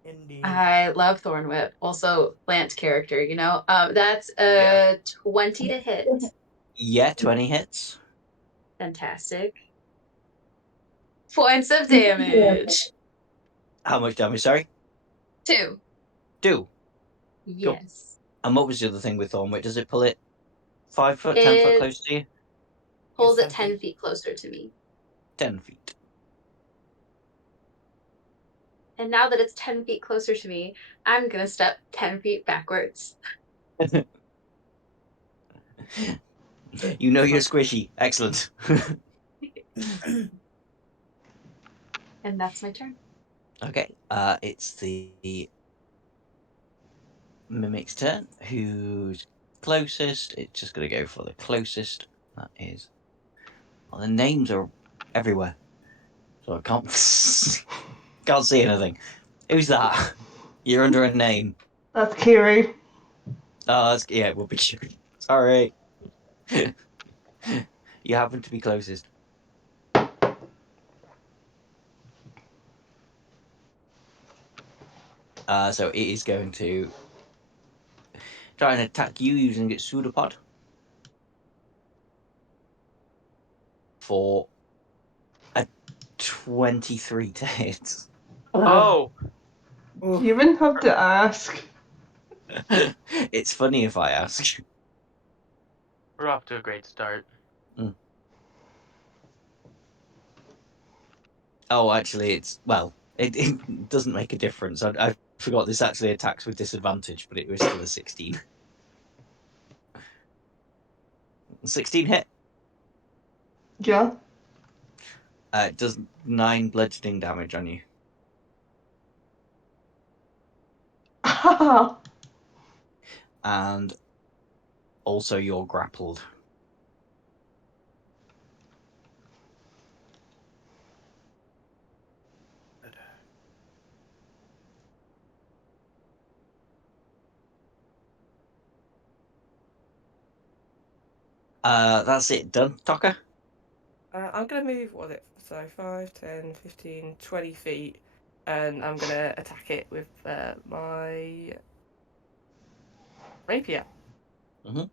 Indeed. I love Thorn Whip. Also plant character, you know. That's a 20 to hit. Yeah, 20 hits. Fantastic. Points of damage. How much damage, sorry? 2. 2. Yes. And what was the other thing with Thornwick? Does it pull it 5 foot, 10 foot It close to you? pulls Yes, it 10 feet closer to me. 10 feet. And now that it's 10 feet closer to me, I'm gonna step 10 feet backwards. You know you're squishy. Excellent. And that's my turn. Okay. It's the mimic's turn. Who's closest? It's just gonna go for the closest. That is. Well, the names are everywhere, so I can't can't see anything. Who's that? You're under a name. That's Kiri. Oh, yeah, it will be. Sorry. You happen to be closest. So it is going to try and attack you using its pseudopod for a 23 to hit. Oh, Do you even have to ask? It's funny if I ask. we're off to a great start. Oh, actually, it doesn't make a difference. I forgot this actually attacks with disadvantage, but it was still a 16. 16 hit. Yeah. It does 9 bludgeoning damage on you. And also you're grappled. That's it. Done, Tucker? I'm going to move, what was it? So 5, 10, 15, 20 feet. And I'm going to attack it with my rapier. Mm-hmm.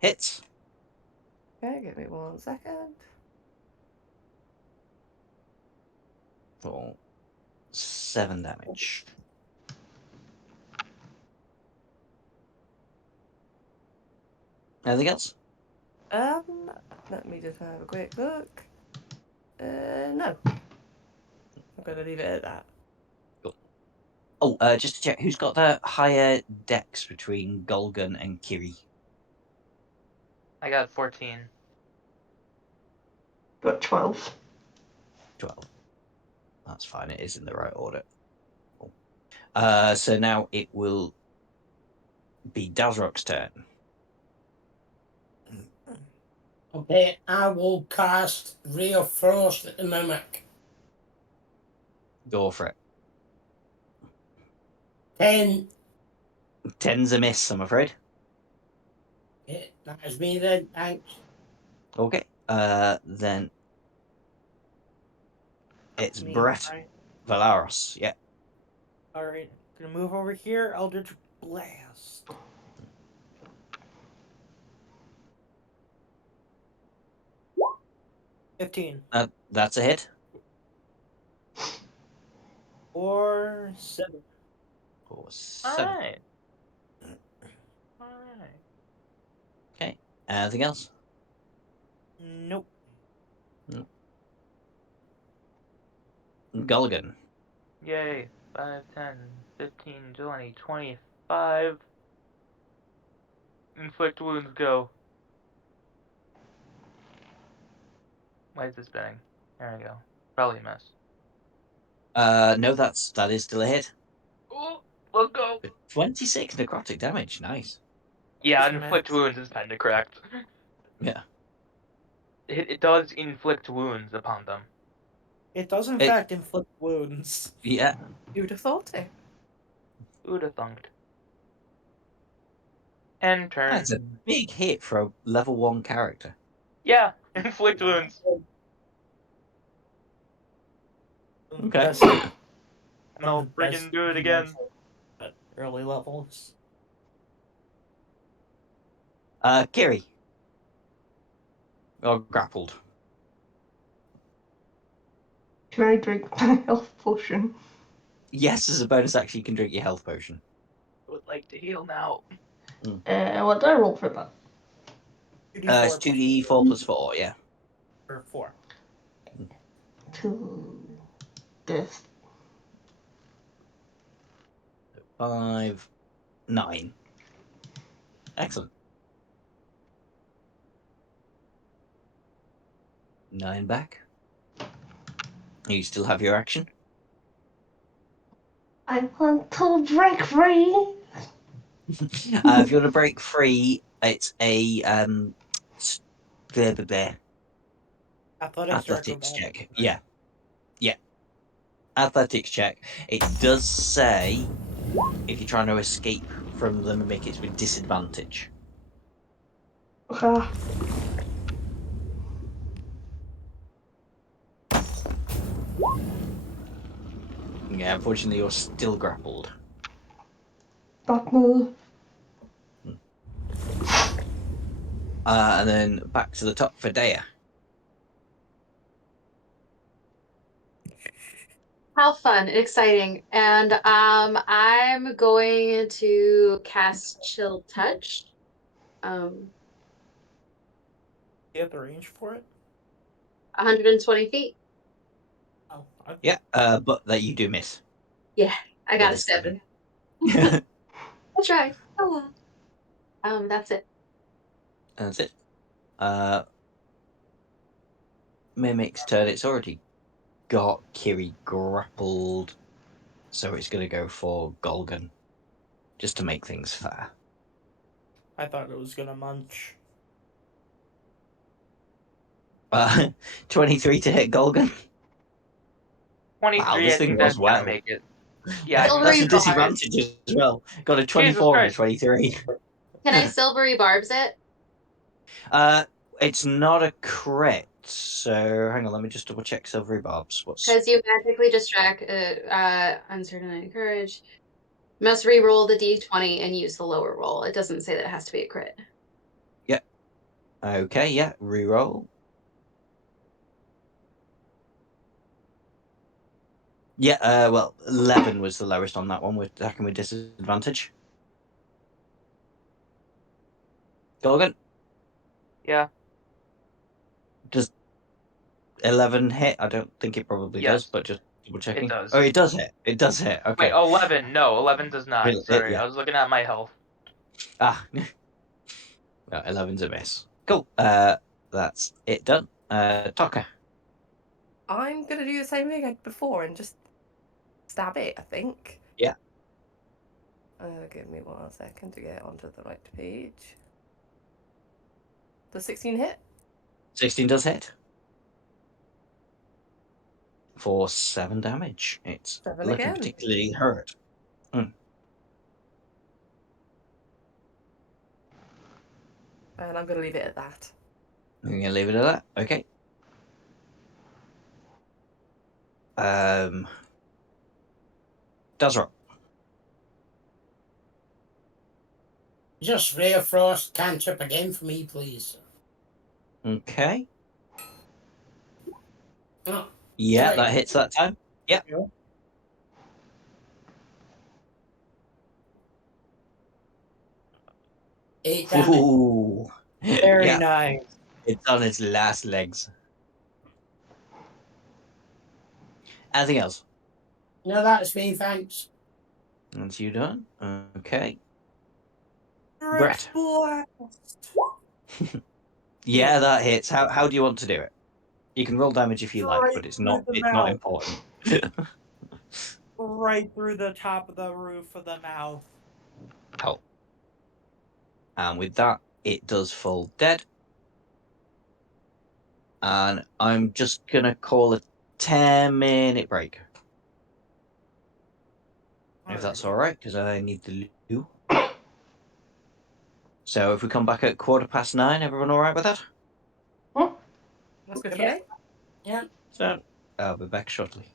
Hits. Okay, give me 1 second. For 7 damage. Anything else? Let me just have a quick look. No. I'm going to leave it at that. Cool. Oh, just to check, who's got the higher dex between Golgan and Kiri? I got 14. Got 12. 12. That's fine. It is in the right order. Cool. So now it will be Dazrok's turn. Okay, I will cast Ray of Frost at the mimic. Go for it. 10. 10's a miss, I'm afraid. Yeah, that is me then, thanks. Okay. Then it's Me, Brett right? Valaros. Yeah. Alright, gonna move over here. Eldritch Blast. $15. That's a hit. Or 7. Or 7. Alright. Alright. Okay. Anything else? Nope. No. Gulligan. Yay. 5, 10, 15, 20, 25. Inflict wounds, go. Why is this spinning? There we go. Probably a miss. No, that is still a hit. Oh, let's go. 26 necrotic damage. Nice. Yeah, Just inflict miss. wounds is kind of correct. Yeah. It does inflict wounds upon them. It does in It- fact inflict wounds. Yeah. Who'd have thought it? Who'd have thunked? End turn. That's a big hit for a level 1 character. Yeah, inflict wounds. Okay. And I'll friggin' do it again. At early levels. Kiri. Or grappled. Can I drink my health potion? Yes, as a bonus action, you can drink your health potion. I would like to heal now. What do I roll for that? 2d4 It's 2d4 plus 4, yeah. or 4. To this. 5, 9. Excellent. 9 back. You still have your action. I want to break free. If you want to break free, it's a there. Athletics check. Right? Yeah. Athletics check. It does say if you're trying to escape from the mimic, it's with disadvantage. Okay. Yeah, unfortunately, you're still grappled. Not move. And then back to the top for Dea. How fun and exciting. And I'm going to cast Chill Touch. You have the range for it? 120 feet. Oh, okay. Yeah, but that you do miss. Yeah, I got a With 7. That's That's right. Oh well. That's it. it. Mimic's turn. It's already got Kiri grappled, so it's going to go for Golgan, just to make things fair. I thought it was gonna munch. 23 to hit Golgan. 23, Wow, this I thing think goes that's gonna well. make it. Yeah, I think That's Silvery a that's gonna barbs. disadvantage as well. Got a Jesus 24 and a Christ. 23. Can I silvery barbs it? It's not a crit, so hang on, let me just double check Silvery Barbs. What's Because you magically distract uncertain and courage. Must re-roll the d20 and use the lower roll. It doesn't say that it has to be a crit. okay? Yeah, reroll. Yeah, well, 11 was the lowest on that one. We're attacking with disadvantage. Golgan, Yeah. does 11 hit? I don't think it probably does, Yes. but just double checking. It does. Oh, it does hit. It does hit. Okay. Wait, 11. No, 11 does not. Really? Sorry, Yeah. I was looking at my health. Ah, no, 11's a miss. Cool. That's it done. Taka. I'm gonna do the same thing I did before and just stab it, I think. Yeah. Give me 1 second to get onto the right page. Does 16 hit? 16 does hit. For 7 damage. It's 7 looking again. particularly hurt. And I'm gonna leave it at that. I'm gonna leave it at that. Okay. Does roll. Just Ray of Frost cantrip again for me, please. Okay. Oh, Yeah, sorry. that hits that time. Yep. 8 damage. Ooh. Very Yeah, nice. it's on its last legs. Anything else? No, that's me, thanks. That's you done. Okay. Strix Brett. Blast! Yeah, that hits. How do you want to do it? You can roll damage if you like, but it's Through not the it's not mouth. important. Right through the top of the roof of the mouth. Oh. And with that, it does fall dead. And I'm just gonna call a 10-minute break. If that's all right, because I need the loo. So if we come back at 9:15, everyone all right with that? That's good for Yeah. me. Yeah. So I'll be back shortly.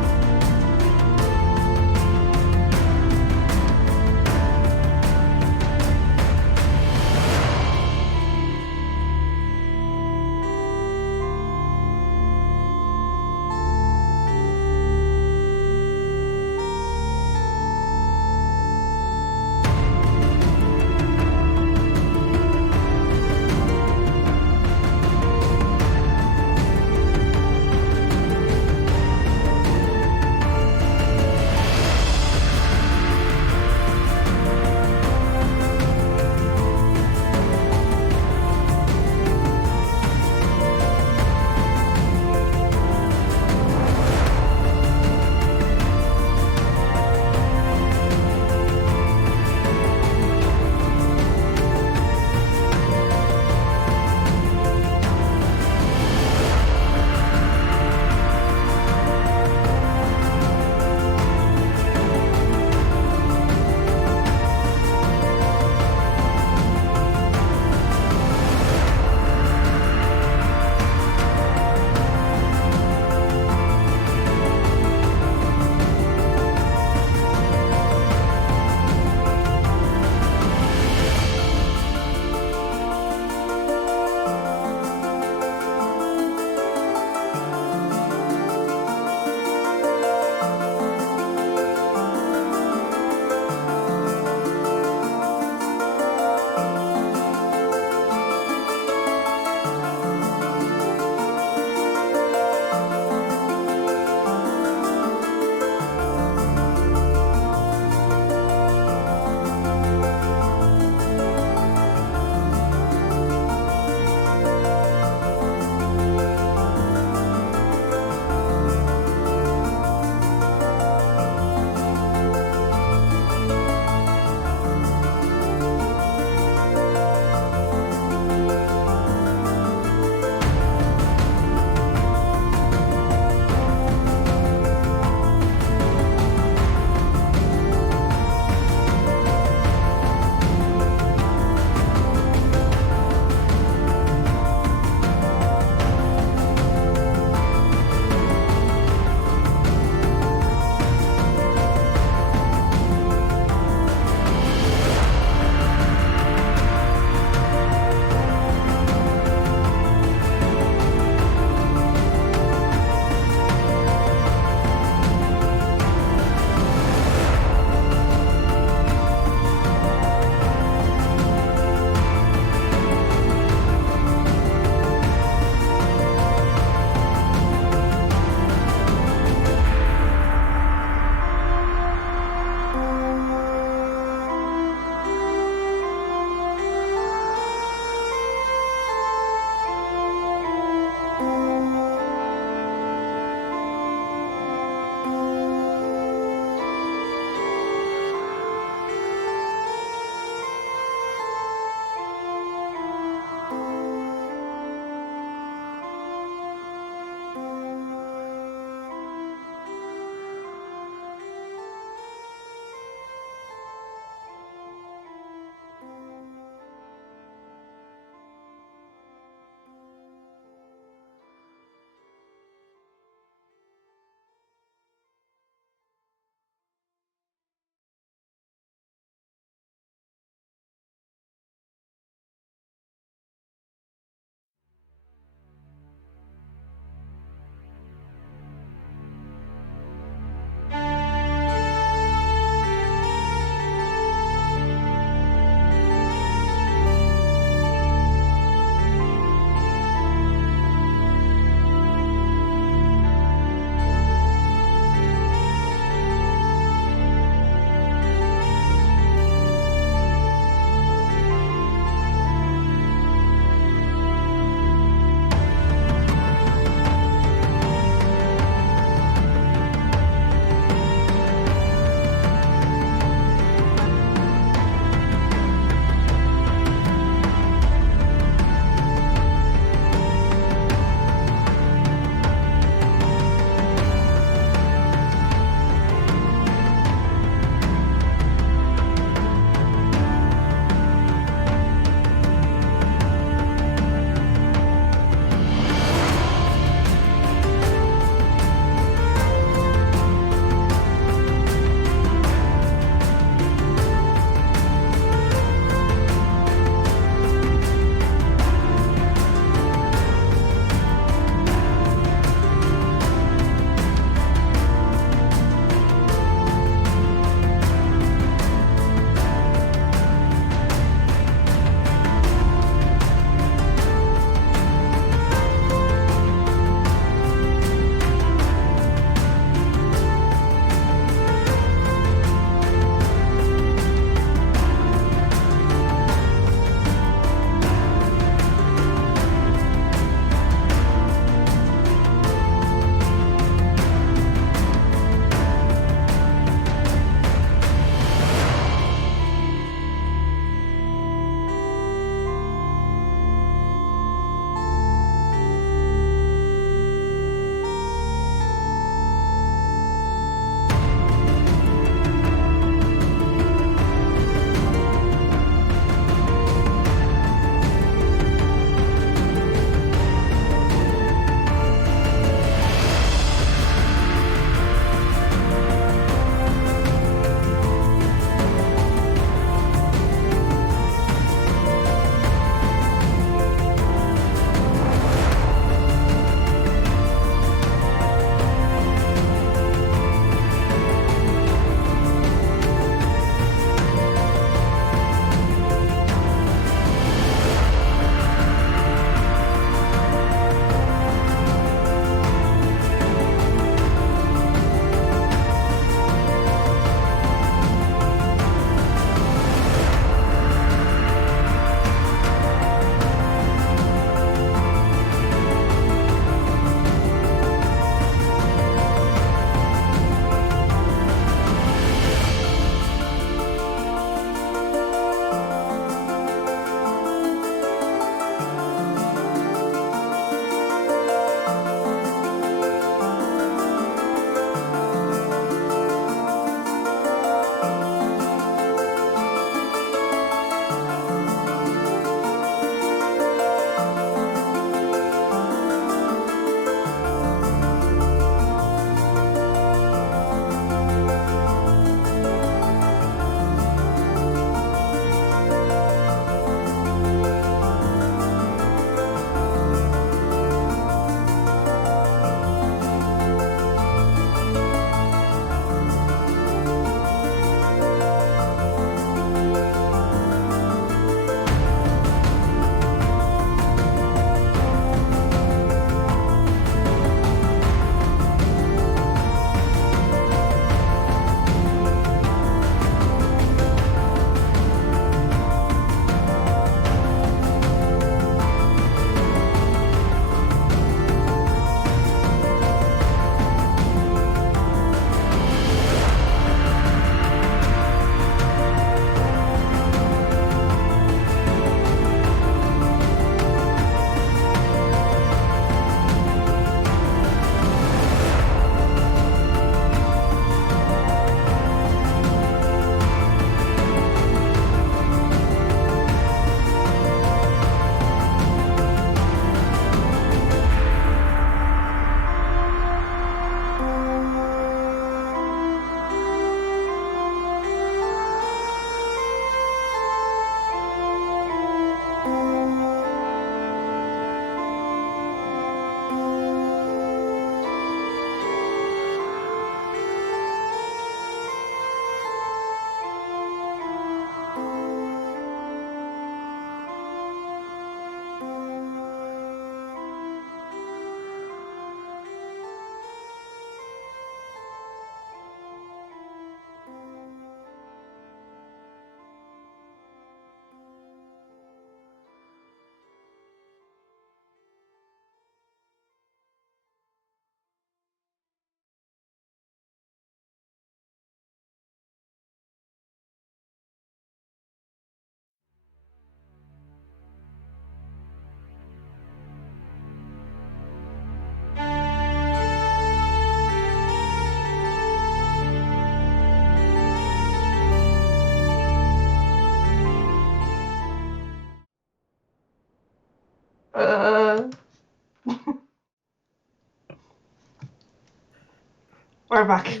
We're back.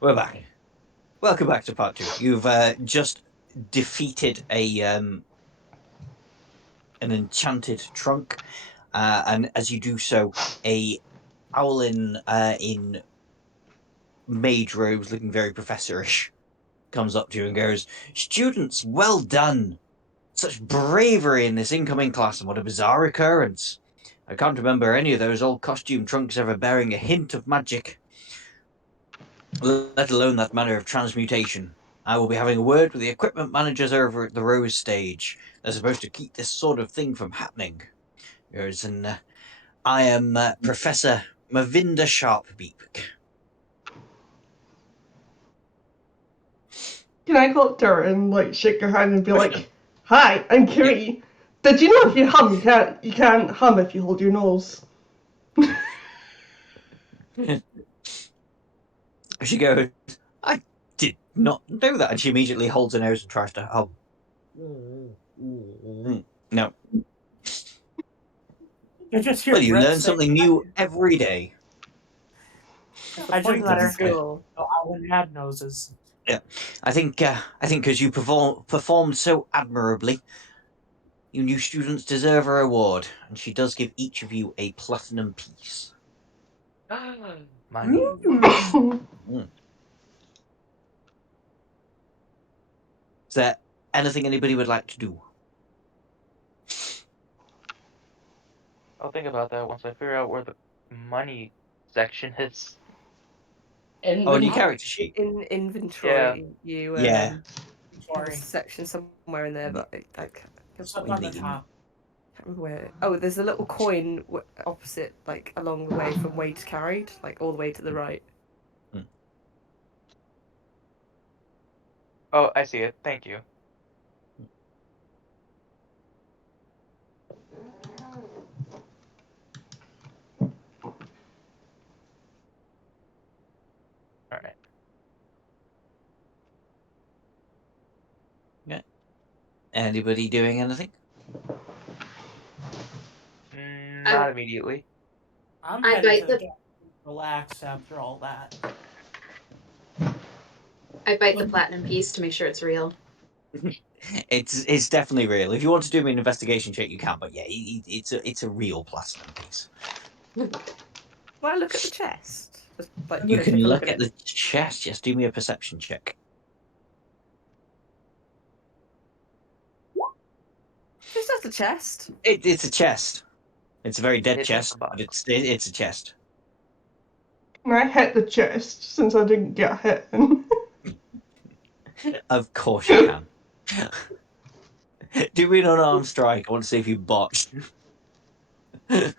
We're back. Welcome back to part 2. You've just defeated an enchanted trunk, and as you do so, a owl in mage robes, looking very professorish, comes up to you and goes, "Students, well done! Such bravery in this incoming class, and what a bizarre occurrence! I can't remember any of those old costume trunks ever bearing a hint of magic, let alone that manner of transmutation. I will be having a word with the equipment managers over at the Rose stage. They're supposed to keep this sort of thing from happening. I am Professor Mavinda Sharpbeak." Can I go up to her and like shake her hand and be like, "Hi, I'm Kiri. Did you know if you hum, you can't hum if you hold your nose?" She goes, "I did not know that," and she immediately holds her nose and tries to hum. No. You just hear Well, you Brett learn say, something new every day. I Point just at learned school. I wouldn't have noses. I think because you performed so admirably, you new students deserve a reward, and she does give each of you a platinum piece. Money. Mm. Is there anything anybody would like to do? I'll think about that once I figure out where the money section is. Oh, and your character sheet. In inventory, you Yeah. have a Sorry. section somewhere in there, but I can't It's up in on the the in- top. remember where. Oh, there's a little coin opposite, like along the way from weights carried, like all the way to the right. Oh, I see it. Thank you. All right. Yeah. Anybody doing anything? Not immediately. I'm I headed bite to the the- dorm to relax after all that. I bite the platinum piece to make sure it's real. It's definitely real. If you want to do an investigation check, you can. But yeah, it's a real platinum piece. Well, I look at the chest. Just like You go can take a look at at it. the chest. Just do me a perception check. It's just a chest. It's a chest. It's a very dead It's just chest, a but box. it's a chest. Can I hit the chest since I didn't get hit? Of course you can. Do me an unarmed strike. I want to see if you botched. I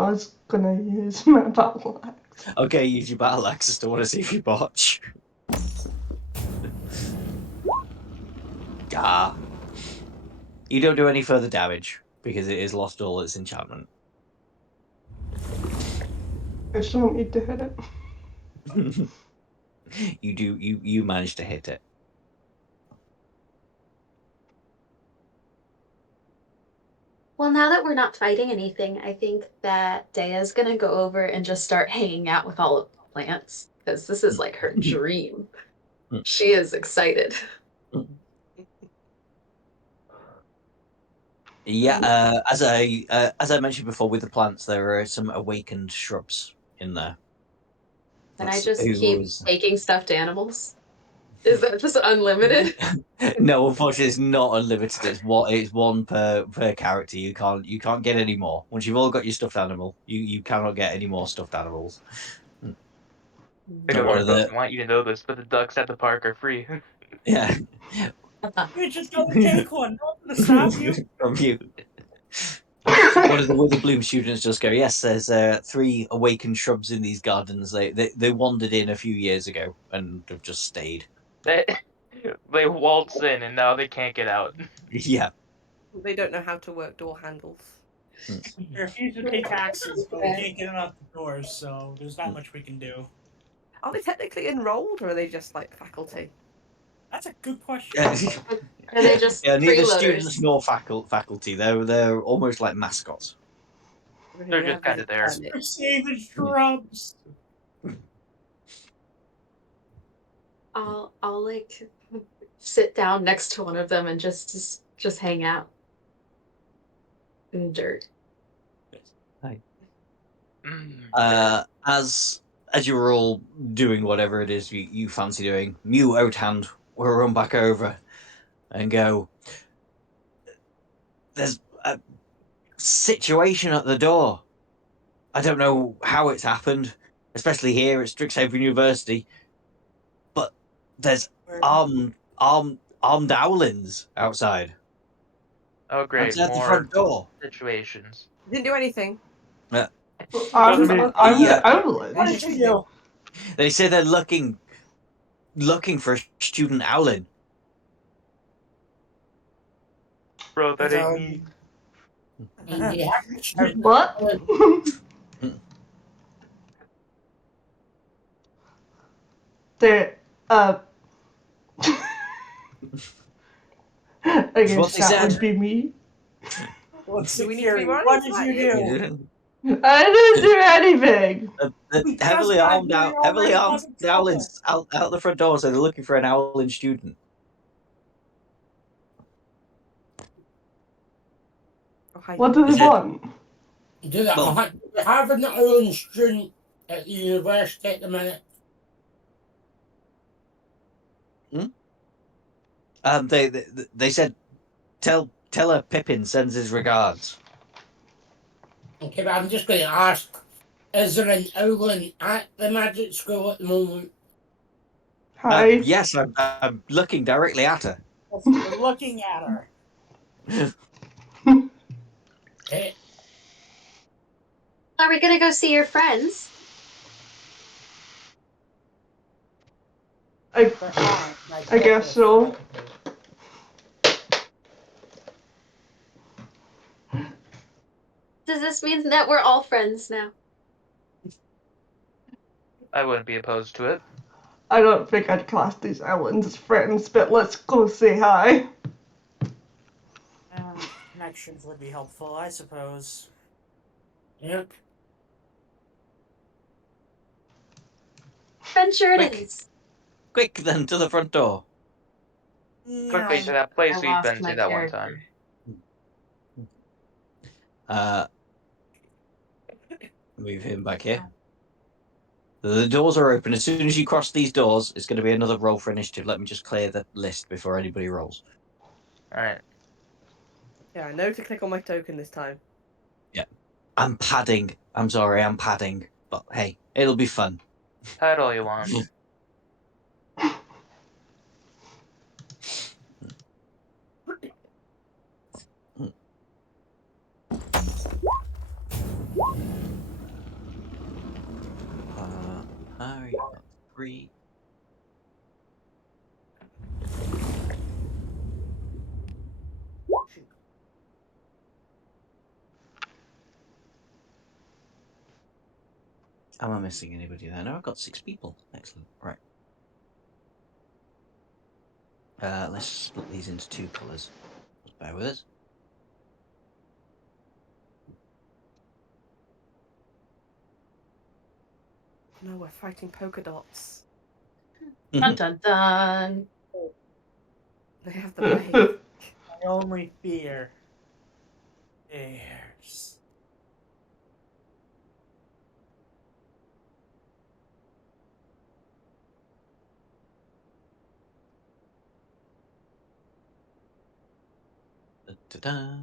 was gonna use my battle axe. Okay, use your battle axe. I want to see if you botch. Ah. You don't do any further damage because it has lost all its enchantment. I still don't need to hit it. You managed to hit it. Well, now that we're not fighting anything, I think that Daya's gonna go over and just start hanging out with all of the plants because this is like her dream. She is excited. Yeah, as I mentioned before, with the plants, there are some awakened shrubs in there. And I That's just who keep was. taking stuffed animals. Is that just unlimited? No, unfortunately, it's not unlimited. It's one per character. You can't get any more. Once you've all got your stuffed animal, you cannot get any more stuffed animals. Big One Lord of Folks, the I want you to know this, but the ducks at the park are free. yeah You just go take one. Nothing to stop you. from you. One of the Witherbloom students just go, "Yes, there's 3 awakened shrubs in these gardens. They wandered in a few years ago and have just stayed." they, they waltz in and now they can't get out. Yeah. They don't know how to work door handles. We refuse to pay taxes, but we can't get them out the doors, so there's not much we can do. Are they technically enrolled, or are they just like faculty? That's a good question. Are they just Yeah, neither freeloaders? students nor faculty. They're almost like mascots. They're just kind of there. We're saving shrubs. I'll like sit down next to one of them and just hang out in dirt. Hi. Sure. As you were all doing whatever it is you fancy doing, Mew Outhand will run back over and go, "There's a situation at the door. I don't know how it's happened, especially here at Strixhaven University, but there's armed owlins outside. Oh, great. Outside the front More door." situations. Didn't do anything. I'm mean, the What Owlin. did you do? They say they're looking for a student owlin. Bro, that ain't So- me. And you have to shoot What? They're I What guess they that said. would be me. What's Do we need to be security? running? What Is did that you do? I didn't do anything. The We just heavily got armed here, you're heavily already armed causing trouble. owlins out the front door, so they're looking for an owlin student. Oh, hi. What do Is they it- want? Do that. Well- We have an Ireland student at the university at the minute. They said tell her Pippin sends his regards. Okay, but I'm just going to ask, is there an Owlin at the magic school at the moment? Hi. Yes, I'm looking directly at her. We're looking at her. Okay. Are we gonna go see your friends? I There are, my I guess so. Does this mean that we're all friends now? I wouldn't be opposed to it. I don't think I'd class these Owlins as friends, but let's go say hi. Connections would be helpful, I suppose. Yep. Adventure it Quick. is. Quick then to the front door. Quickly to that place I we've lost been my to that one character. time. Move him back here. The doors are open. As soon as you cross these doors, it's going to be another roll for initiative. Let me just clear the list before anybody rolls. Alright. Yeah, I know to click on my token this time. I'm padding. I'm sorry, I'm padding. But hey, it'll be fun. Pad all you want. Harry got 3. Am I missing anybody there? No, I've got 6 people. Excellent. Right. Let's split these into 2 colours. Just bear with us. No, we're fighting polka dots. Dun dun dun. They have the blade. My only fear. Bears. Da-da-da.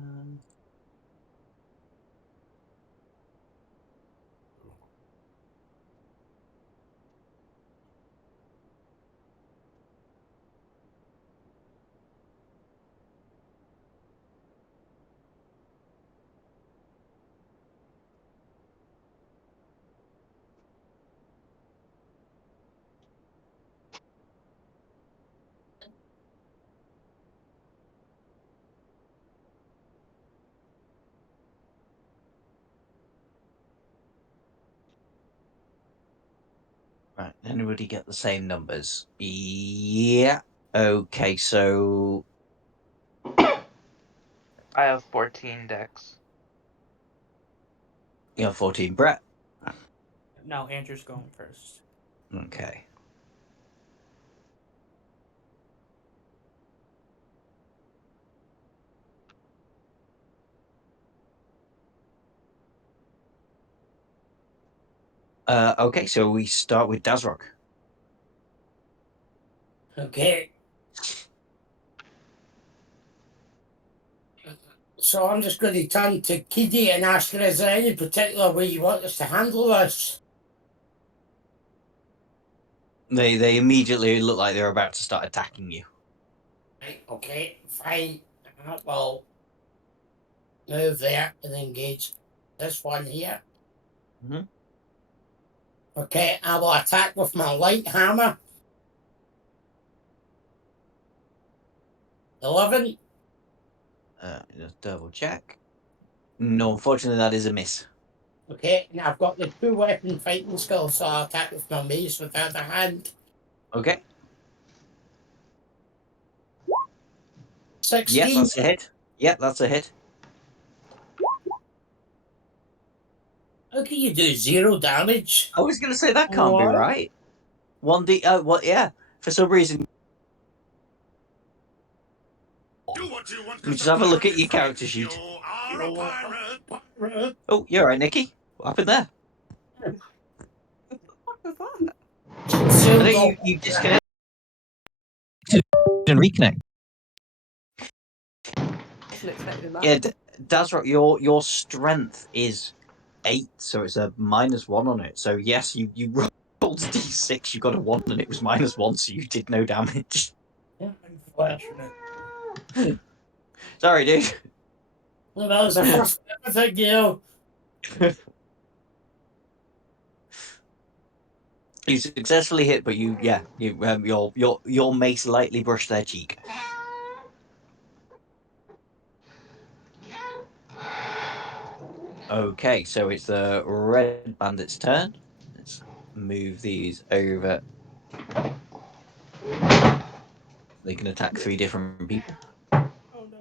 Right, anybody get the same numbers? Yeah. Okay, so I have 14 decks. you have 14, Brett. No, Andrew's going first. Okay. Okay, so we start with Dazrock. Okay. So I'm just going to turn to Kiddy and ask her, is there any particular way you want us to handle this? They immediately look like they're about to start attacking you. Right, okay, fine. Well, move there and engage this one here. Mhm. Okay, I will attack with my light hammer. 11. Just double check. No, unfortunately, that is a miss. Okay, and I've got the 2-weapon fighting skill, so I'll attack with my mace with the other hand. Okay. 16. Yeah, that's a hit. Yeah, that's a hit. How can you do 0 damage? I was going to say that can't be What? right. 1D. What? Yeah. For some reason. Let me just have a look at your character sheet. Oh, you're right, Nikki. What happened there? What was that? I think you disconnected and reconnect. Wasn't expecting that. Yeah, Dazrock, your strength is 8, so it's a -1 on it. So yes, you rolled d6, you got a 1, and it was -1, so you did no damage. Unfortunate. Sorry, dude. Well, that was the first thing, you know. You successfully hit, but your mace lightly brushed their cheek. Okay, so it's the red bandit's turn. Let's move these over. They can attack 3 different people. Oh no.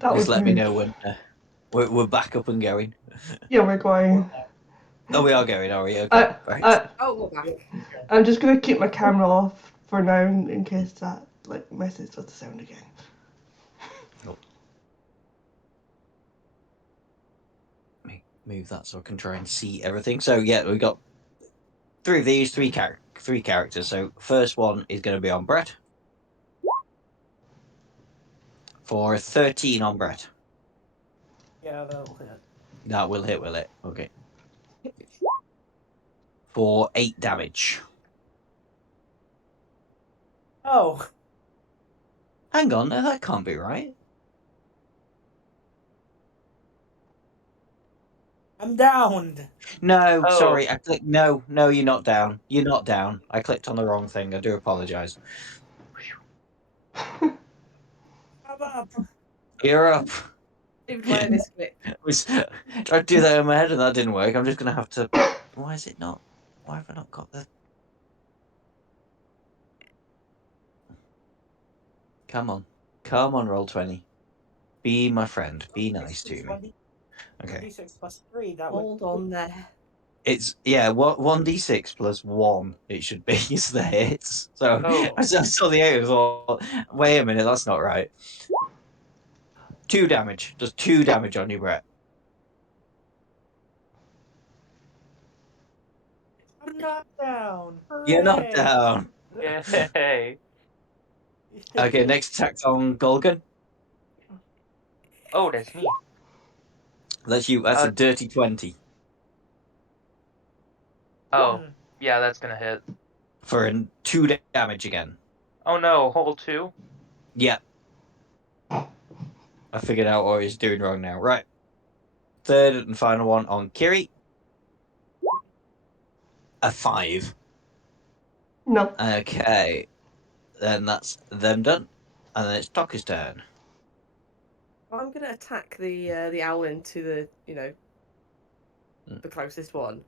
That Just was let me weird. know when we're back up and going. Yeah, we're going. Oh, we are going, are we? Okay, right. Oh, we're back. I'm just gonna keep my camera off for now in case that like messes with the sound again. Move that so I can try and see everything. So yeah, we got 3 of these, 3 characters. So first one is going to be on Brett for 13 on Brett. Yeah, that'll hit. That will hit, will it? Okay. For 8 damage. Oh, Hang on, no, that can't be right. I'm downed. No, Oh. sorry, I clicked. No, you're not down. You're not down. I clicked on the wrong thing. I do apologize. I'm up. You're up. Even my misclick. Tried to do that in my head and that didn't work. I'm just gonna have to. Why is it not? Why have I not got the? Come on, Roll20. Be my friend. Be nice to me. Okay. 1d6 plus 3. That would. Hold on there. It's 1d6 plus 1. It should be is the hits. So Oh. I saw the 8 and thought, wait a minute, that's not right. 2 damage. Does 2 damage on you, Brett. I'm not down. You're not Hooray! down. Yay. Okay, next attack's on Golgan. Oh, that's me. That's you. That's a dirty 20. Oh, yeah, that's gonna hit. For 2 damage again. Oh no, hold 2. Yeah. I figured out what he's doing wrong now. Right. Third and final one on Kiri. A 5. No. Okay. Then that's them done. And then it's Tocca's turn. I'm gonna attack the owlin to the the closest one.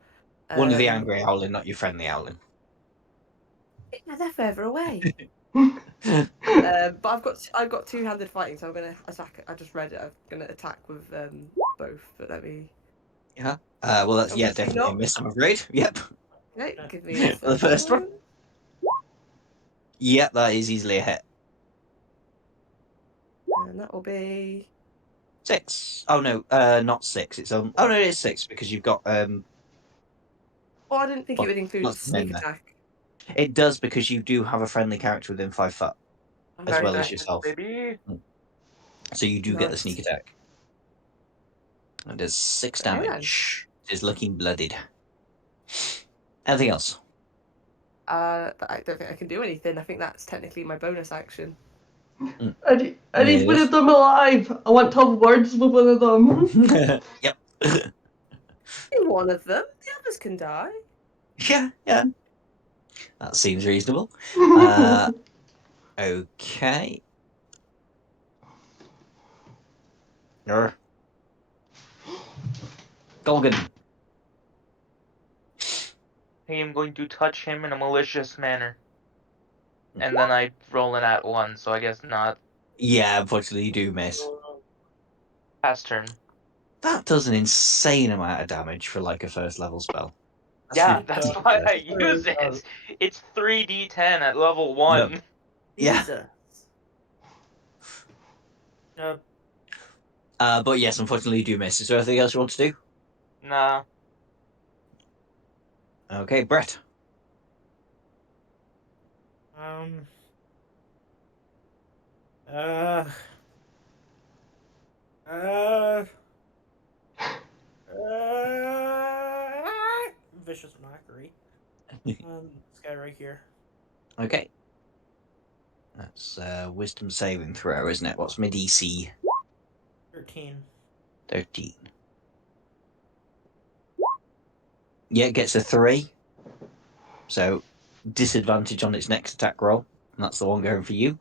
One of the angry owlin, not your friendly owlin. Yeah, they're further away. But I've got two-handed fighting, so I'm gonna attack. I just read it. I'm gonna attack with both. But let me. Yeah. Well, that's Obviously definitely a not. miss. I'm afraid. Yep. Okay, give me the The first one. one. Yep, that is easily a hit. And that will be 6. Oh no, not 6. It's oh no, it is 6 because you've got Oh, I didn't think it would include what's the name sneak there? attack. It does because you do have a friendly character within 5 foot, as Okay, well as nice. yourself. Baby. So you do get the Nice. sneak attack. And does 6 Okay, then. damage. It is looking bloodied. Anything else? But I don't think I can do anything. I think that's technically my bonus action. I need one of them alive. I want to have words with one of them. Yep. One of them. The others can die. Yeah. That seems reasonable. Okay. Golgan. I am going to touch him in a malicious manner. And then I roll an at 1, so I guess not. Yeah, unfortunately you do miss. Pass turn. That does an insane amount of damage for like a first level spell. Yeah, that's why I use It does. it. It's 3d10 at level 1. Yeah. Jesus. But yes, unfortunately you do miss. Is there anything else you want to do? Nah. Okay, Brett. Uh, vicious mockery. This guy right here. Okay. That's wisdom saving throw, isn't it? What's my DC? 13. 13. Yeah, it gets a 3. So disadvantage on its next attack roll. And that's the one going for you.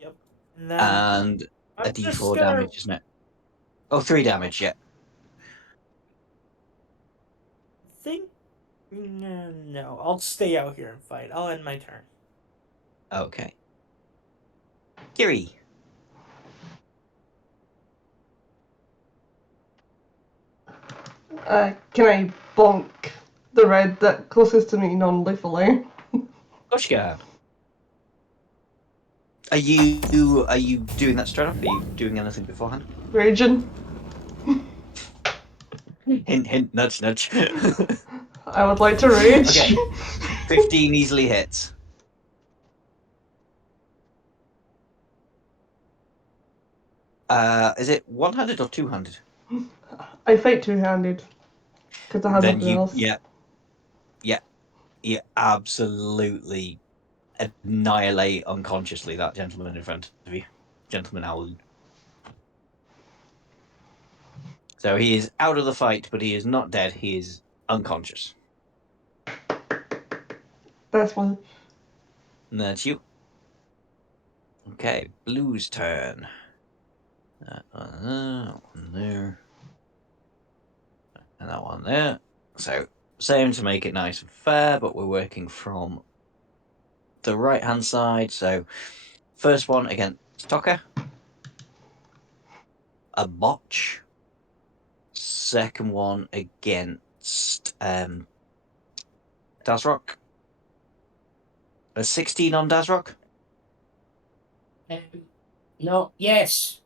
Yep. And then And a I'm just d4 gonna damage, isn't it? Oh, 3 damage, yeah. think. No, I'll stay out here and fight. I'll end my turn. Okay. Kiri. Can I bonk the red that closest to me non-lethally? Of course you can. Are you doing that straight up? Are you doing anything beforehand? Raging. Hint, hint, nudge, nudge. I would like to rage. Okay. 15 easily hits. Is it one-handed or two-handed? I fight two-handed because I have Then nothing else. you absolutely annihilate unconsciously that gentleman in front of you, Gentleman Owlin. So he is out of the fight, but he is not dead. He is unconscious. That's one. And that's you. Okay, Blue's turn. That one there. And that one there. So, same to make it nice and fair, but we're working from the right-hand side. So, first one against Tocker. A botch. Second one against Dazrock. A 16 on Dazrock. No, yes.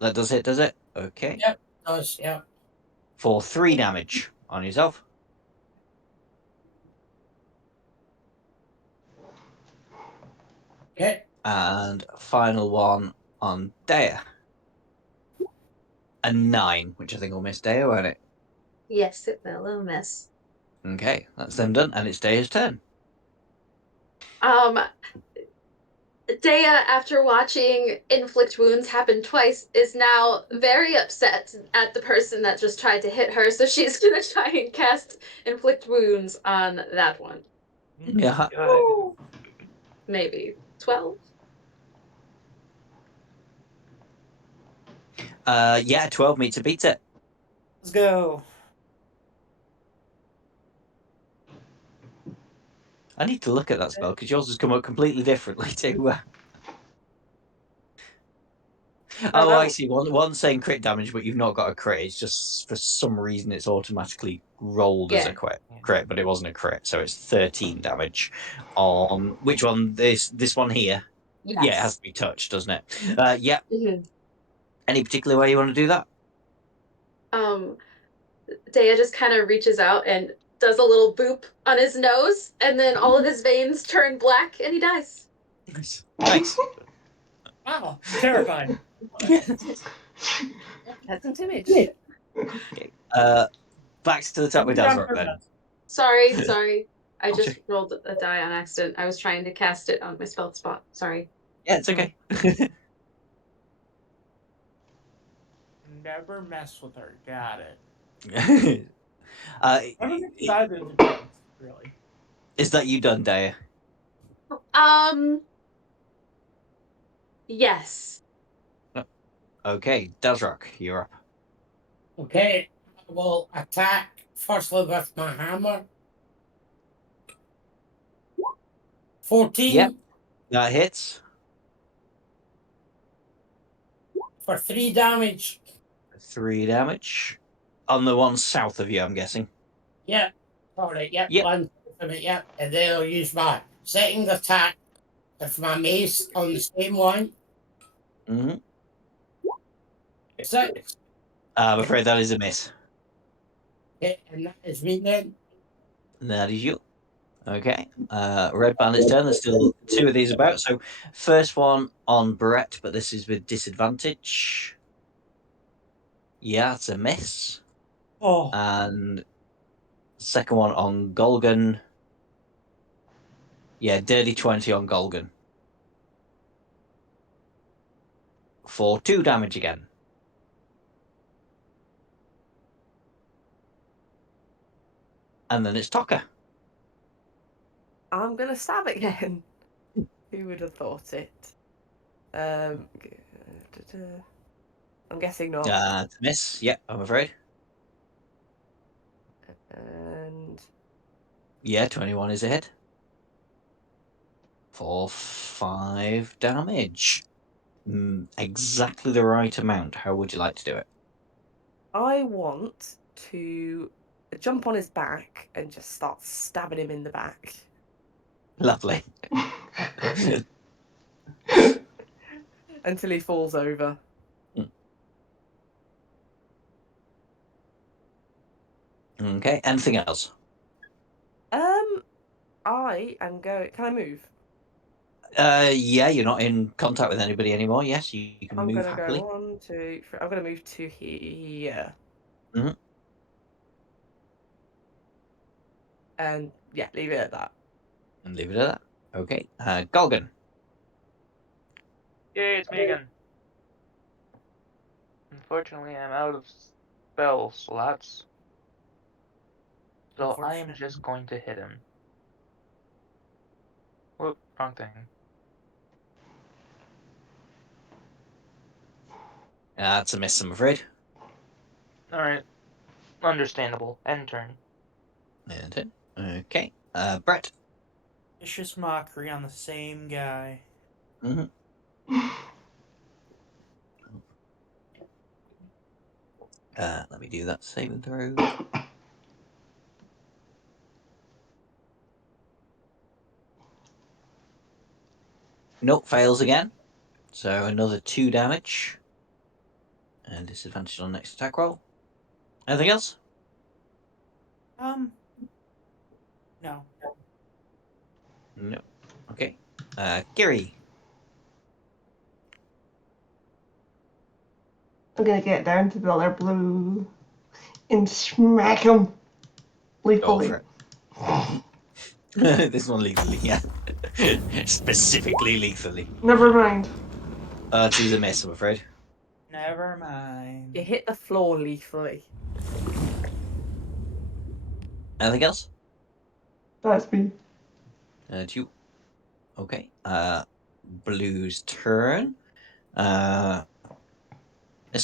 That does hit, does it? Okay. Yep, does, yeah. For 3 damage on yourself. Okay. And final one on Dea. A 9, which I think will miss Dea, won't it? Yes, it will. It'll miss. Okay, that's them done, and it's Daya's turn. Dea, after watching inflict wounds happen twice, is now very upset at the person that just tried to hit her, so she's gonna try and cast inflict wounds on that one. Yeah. Good. Maybe 12. Yeah, 12 meter beats it. Let's go. I need to look at that spell because yours has come up completely differently too. Oh, I see. One saying crit damage, but you've not got a crit. It's just for some reason it's automatically rolled as a crit, but it wasn't a crit, so it's 13 damage. On which one? This one here. Yes. Yeah, it has to be touched, doesn't it? Yeah. Mm-hmm. Any particular way you want to do that? Dea just kind of reaches out and does a little boop on his nose, and then all of his veins turn black, and he dies. Nice. Wow, terrifying. Pleasant image. Okay. Back to the top with Dazrock then. Sorry. I just rolled a die on accident. I was trying to cast it on my spell spot. Sorry. Yeah, it's okay. Never mess with her. Got it. Really? Is that you done, Daya? Yes. Okay, Dazrock, you're up. Okay, I will attack firstly with my hammer. 14 Yep. That hits. for 3 damage. 3 damage. On the one south of you, I'm guessing. Yep. Alright, yep. Yep. One from it, yep. And then I'll use my second attack with my mace on the same one. Mm-hmm. 6. I'm afraid that is a miss. Okay, and that is me then. That is you. Okay. Red Bandit's turn. There's still 2 of these about. So first one on Brett, but this is with disadvantage. Yeah, it's a miss. Oh. And second one on Golgan. Yeah, dirty 20 on Golgan. For 2 damage again. And then it's Tokka. I'm gonna stab again. Who would have thought it? I'm guessing not. It's a miss. Yeah, I'm afraid. And Yeah, 21 is a hit. For 5 damage. Exactly the right amount. How would you like to do it? I want to jump on his back and just start stabbing him in the back. Lovely. Until he falls over. Okay, anything else? I am going. Can I move? Yeah, you're not in contact with anybody anymore. Yes, you can I'm move gonna happily. go 1, 2, 3. I'm gonna move to here. Mm-hmm. And yeah, leave it at that. And leave it at that. Okay, Golgan. Yay, it's me again. Unfortunately, I'm out of spell slots. So I am just going to hit him. Whoop, wrong thing. That's a miss, I'm afraid. Alright. Understandable. End turn. And okay, Brett. Vicious mockery on the same guy. Mm-hmm. Let me do that saving throw. Nope, fails again. So another 2 damage. And disadvantage on next attack roll. Anything else? No. No. Okay. Giri. I'm gonna get down to the other blue and smack him Go lethally. for it. This one lethally, yeah. Specifically lethally. Never mind. 2's a miss, I'm afraid. Never mind. You hit the floor lethally. Anything else? That's me. 2. Okay. Blue's turn. This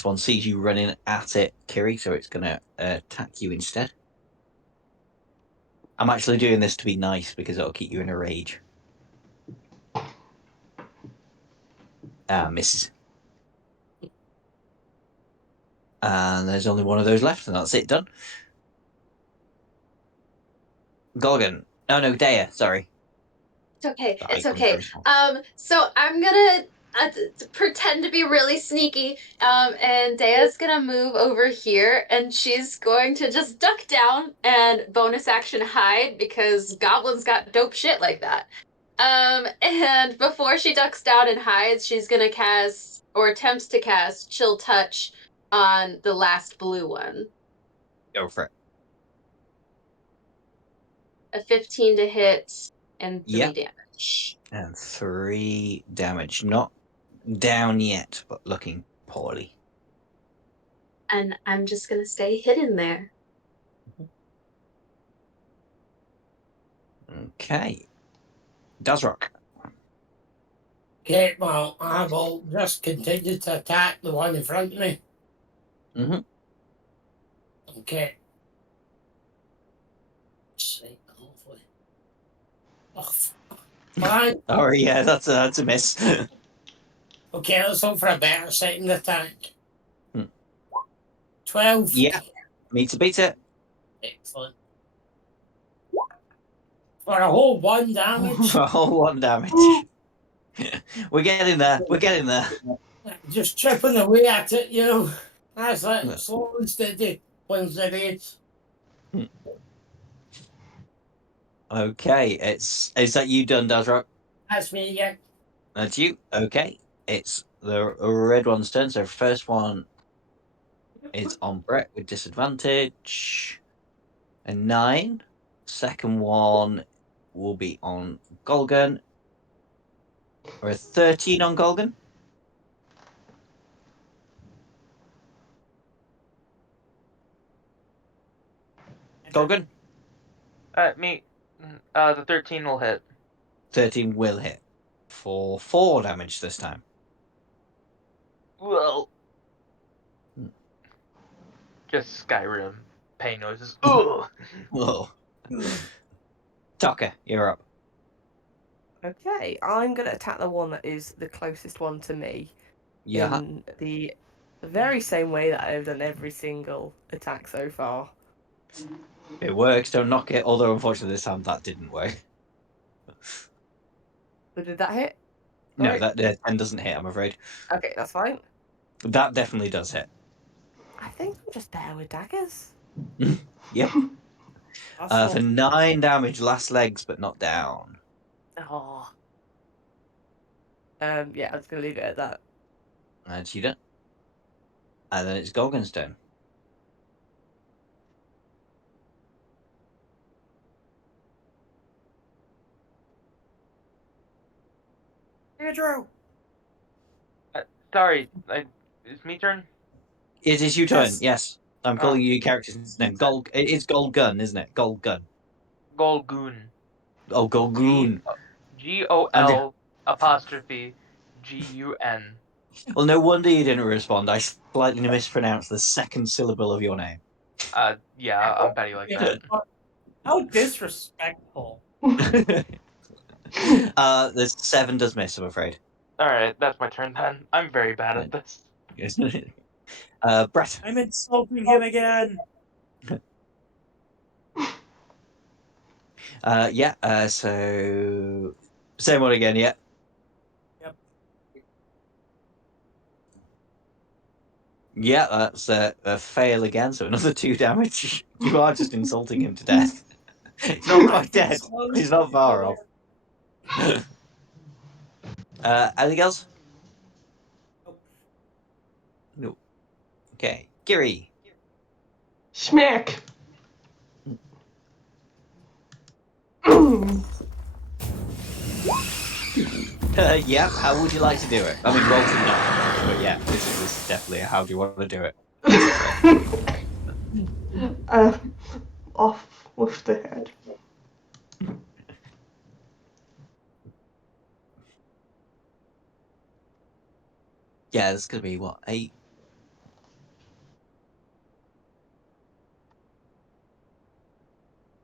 one sees you running at it, Kiri, so it's going to attack you instead. I'm actually doing this to be nice because it'll keep you in a rage. Misses. And there's only one of those left, and that's it, done. Golgan. Oh, no, Dea, sorry. It's okay. The It's icon okay. corresponds. So I'm gonna pretend to be really sneaky. And Dea's gonna move over here, and she's going to just duck down and bonus action hide because goblins got dope shit like that. And before she ducks down and hides, she's gonna cast or attempts to cast Chill Touch on the last blue one. Go for it. A 15 to hit and 3 Yep. damage. And 3 damage. Not down yet, but looking poorly. And I'm just gonna stay hidden there. Okay. Dazrock. Okay, well, I will just continue to attack the one in front of me. Mm-hmm. Okay. See, hopefully. Oh, fine. Oh, yeah, that's a miss. Okay, let's hope for a better second attack. Hmm. 12. Yeah. Meet to beat it. Excellent. For a whole 1 damage. Roll 1 damage. We're getting there. We're getting there. Just chipping away at it, you know. That's it. Slow and steady. Wins the race. Okay, is that you done, Dazrock? That's me, yeah. That's you. Okay, it's the red one's turn. So first one is on Brett with disadvantage. A 9. Second one will be on Golgan. Or a 13 on Golgan. Golgan. Me. The 13 will hit. 13 will hit for 4 damage this time. Well. Hmm. Just Skyrim pain noises. Ugh. Whoa. Tucker, you're up. Okay, I'm gonna attack the one that is the closest one to me Yeah. in the very same way that I've done every single attack so far. It works, don't knock it. Although, unfortunately, this time that didn't work. So did that hit? No, Right. that 10 doesn't hit, I'm afraid. Okay, that's fine. That definitely does hit. I think I'm just better with daggers. Yep. For 9 damage, last legs, but not down. Oh. Yeah, I'm just gonna leave it at that. And she done. And then it's Golgan's turn. Andrew! Sorry, it's me turn? It is your turn, Yes. yes. I'm calling you your character's name. It's Golgun, isn't it? Golgun. Golgoon. Oh, Golgoon. G-O-L apostrophe G-U-N. Well, no wonder you didn't respond. I slightly mispronounced the second syllable of your name. Yeah, I'm petty like that. How disrespectful. The 7 does miss, I'm afraid. Alright, that's my turn then. I'm very bad at this. Brett. I'm insulting him again. So same one again, yeah. Yep. Yeah, that's a fail again, so another 2 damage. You are just insulting him to death. He's not quite dead. He's not far off. Anything else? Nope. No. Okay. Giri. Schmack. Yeah, how would you like to do it? I mean, roll to know, but yeah, this is definitely how do you want to do it? Off with the head. Yeah, it's gonna be what, 8?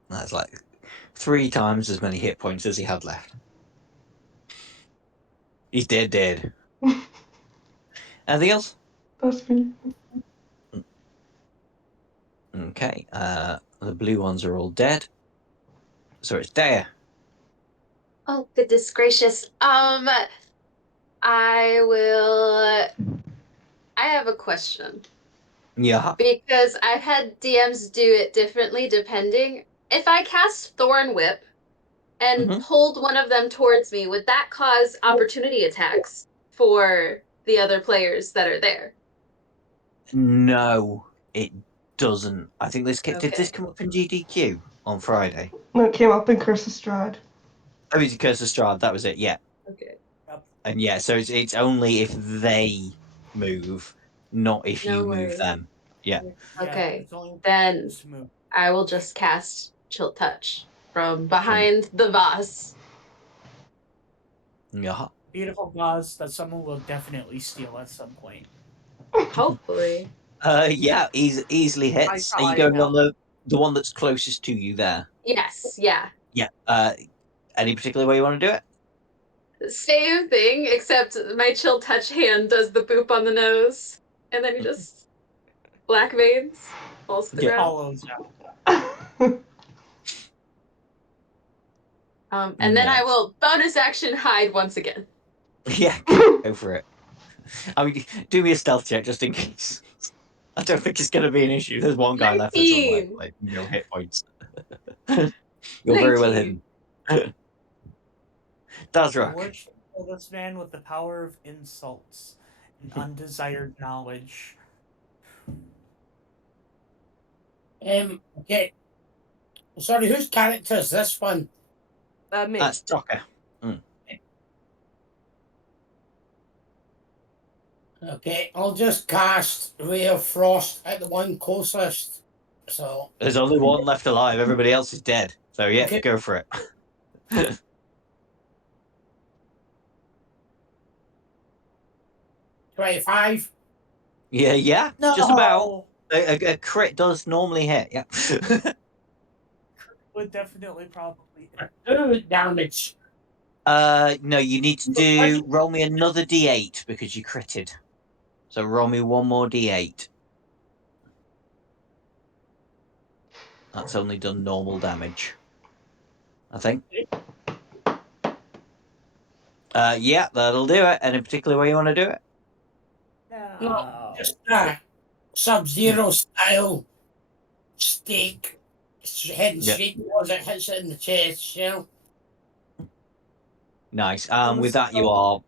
That's like 3 times as many hit points as he had left. He's dead. Anything else? That's me. Okay, the blue ones are all dead. So it's Dea. Oh, goodness gracious. I will. I have a question Yeah. because I've had DMs do it differently depending. If I cast Thorn Whip and Mhm. pulled one of them towards me, would that cause opportunity attacks for the other players that are there? No, it doesn't. I think did this Okay. come up in GDQ on Friday? No, it came up in Curse of Strahd. Oh, it's Curse of Strahd, that was it, yeah. Okay. And yeah, so it's only if they move, not if No you move worries. them. Yeah. Okay. It's only Then to move. I will just cast Chill Touch from behind the vase. Yeah. Beautiful vase that someone will definitely steal at some point. Hopefully. Yeah, easily hits. Are you I going know. on the one that's closest to you there? Yes, yeah. Yeah. Any particular way you want to do it? Same thing, except my Chill Touch hand does the boop on the nose. And then he just black veins, falls to the Yeah. ground. Hollows out. And then I Nice. will bonus action hide once again. Yeah, go for it. I mean, do me a stealth check just in case. I don't think it's going to be an issue. There's one guy left that's on 19. like no hit points. You're very well hidden. 19. Dazrak. Worship this man with the power of insults and undesired knowledge. Okay. Sorry, whose character is this one? Me. That's Tucker. Okay, I'll just cast Ray of Frost at the one closest. So, There's only one left alive. Everybody else is dead. So yeah, Okay. go for it. 25. Yeah, No! just about. A crit does normally hit. Yeah. Would definitely probably. 2 damage. No, you need to roll me another d8 because you critted. So roll me one more d8. That's only done normal damage, I think. Yeah, that'll do it. Any particular way you want to do it? No, just Sub-Zero style stake. Heading Yeah. straight towards it, hits it in the chest, you know? Nice. I'm With that, you so- are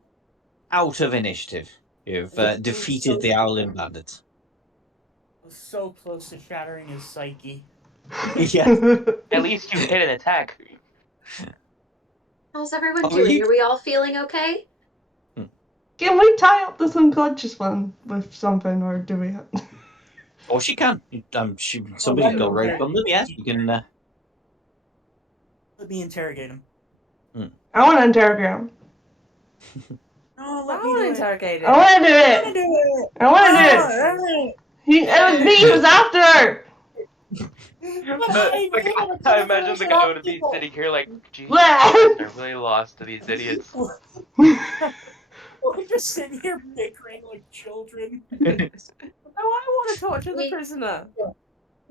out of initiative. You've defeated the Owlin Bandits. so close to shattering his psyche. Yeah. At least you hit an attack. How's everyone Oh, doing? you- Are we all feeling okay? Can we tie up this unconscious one with something, or do we have... Or she can. Somebody's got rope on them. Yes, you can. Let me interrogate him. I want to interrogate him. No, I let me want do to it. interrogate I it. want to do I wanna it. do it. I want to do it. Oh, It was me who was after her. I imagine the guy would be sitting here like, Jesus Blah. Christ, I really lost to these idiots. We're just sitting here bickering like children. No, I want to torture the We- prisoner.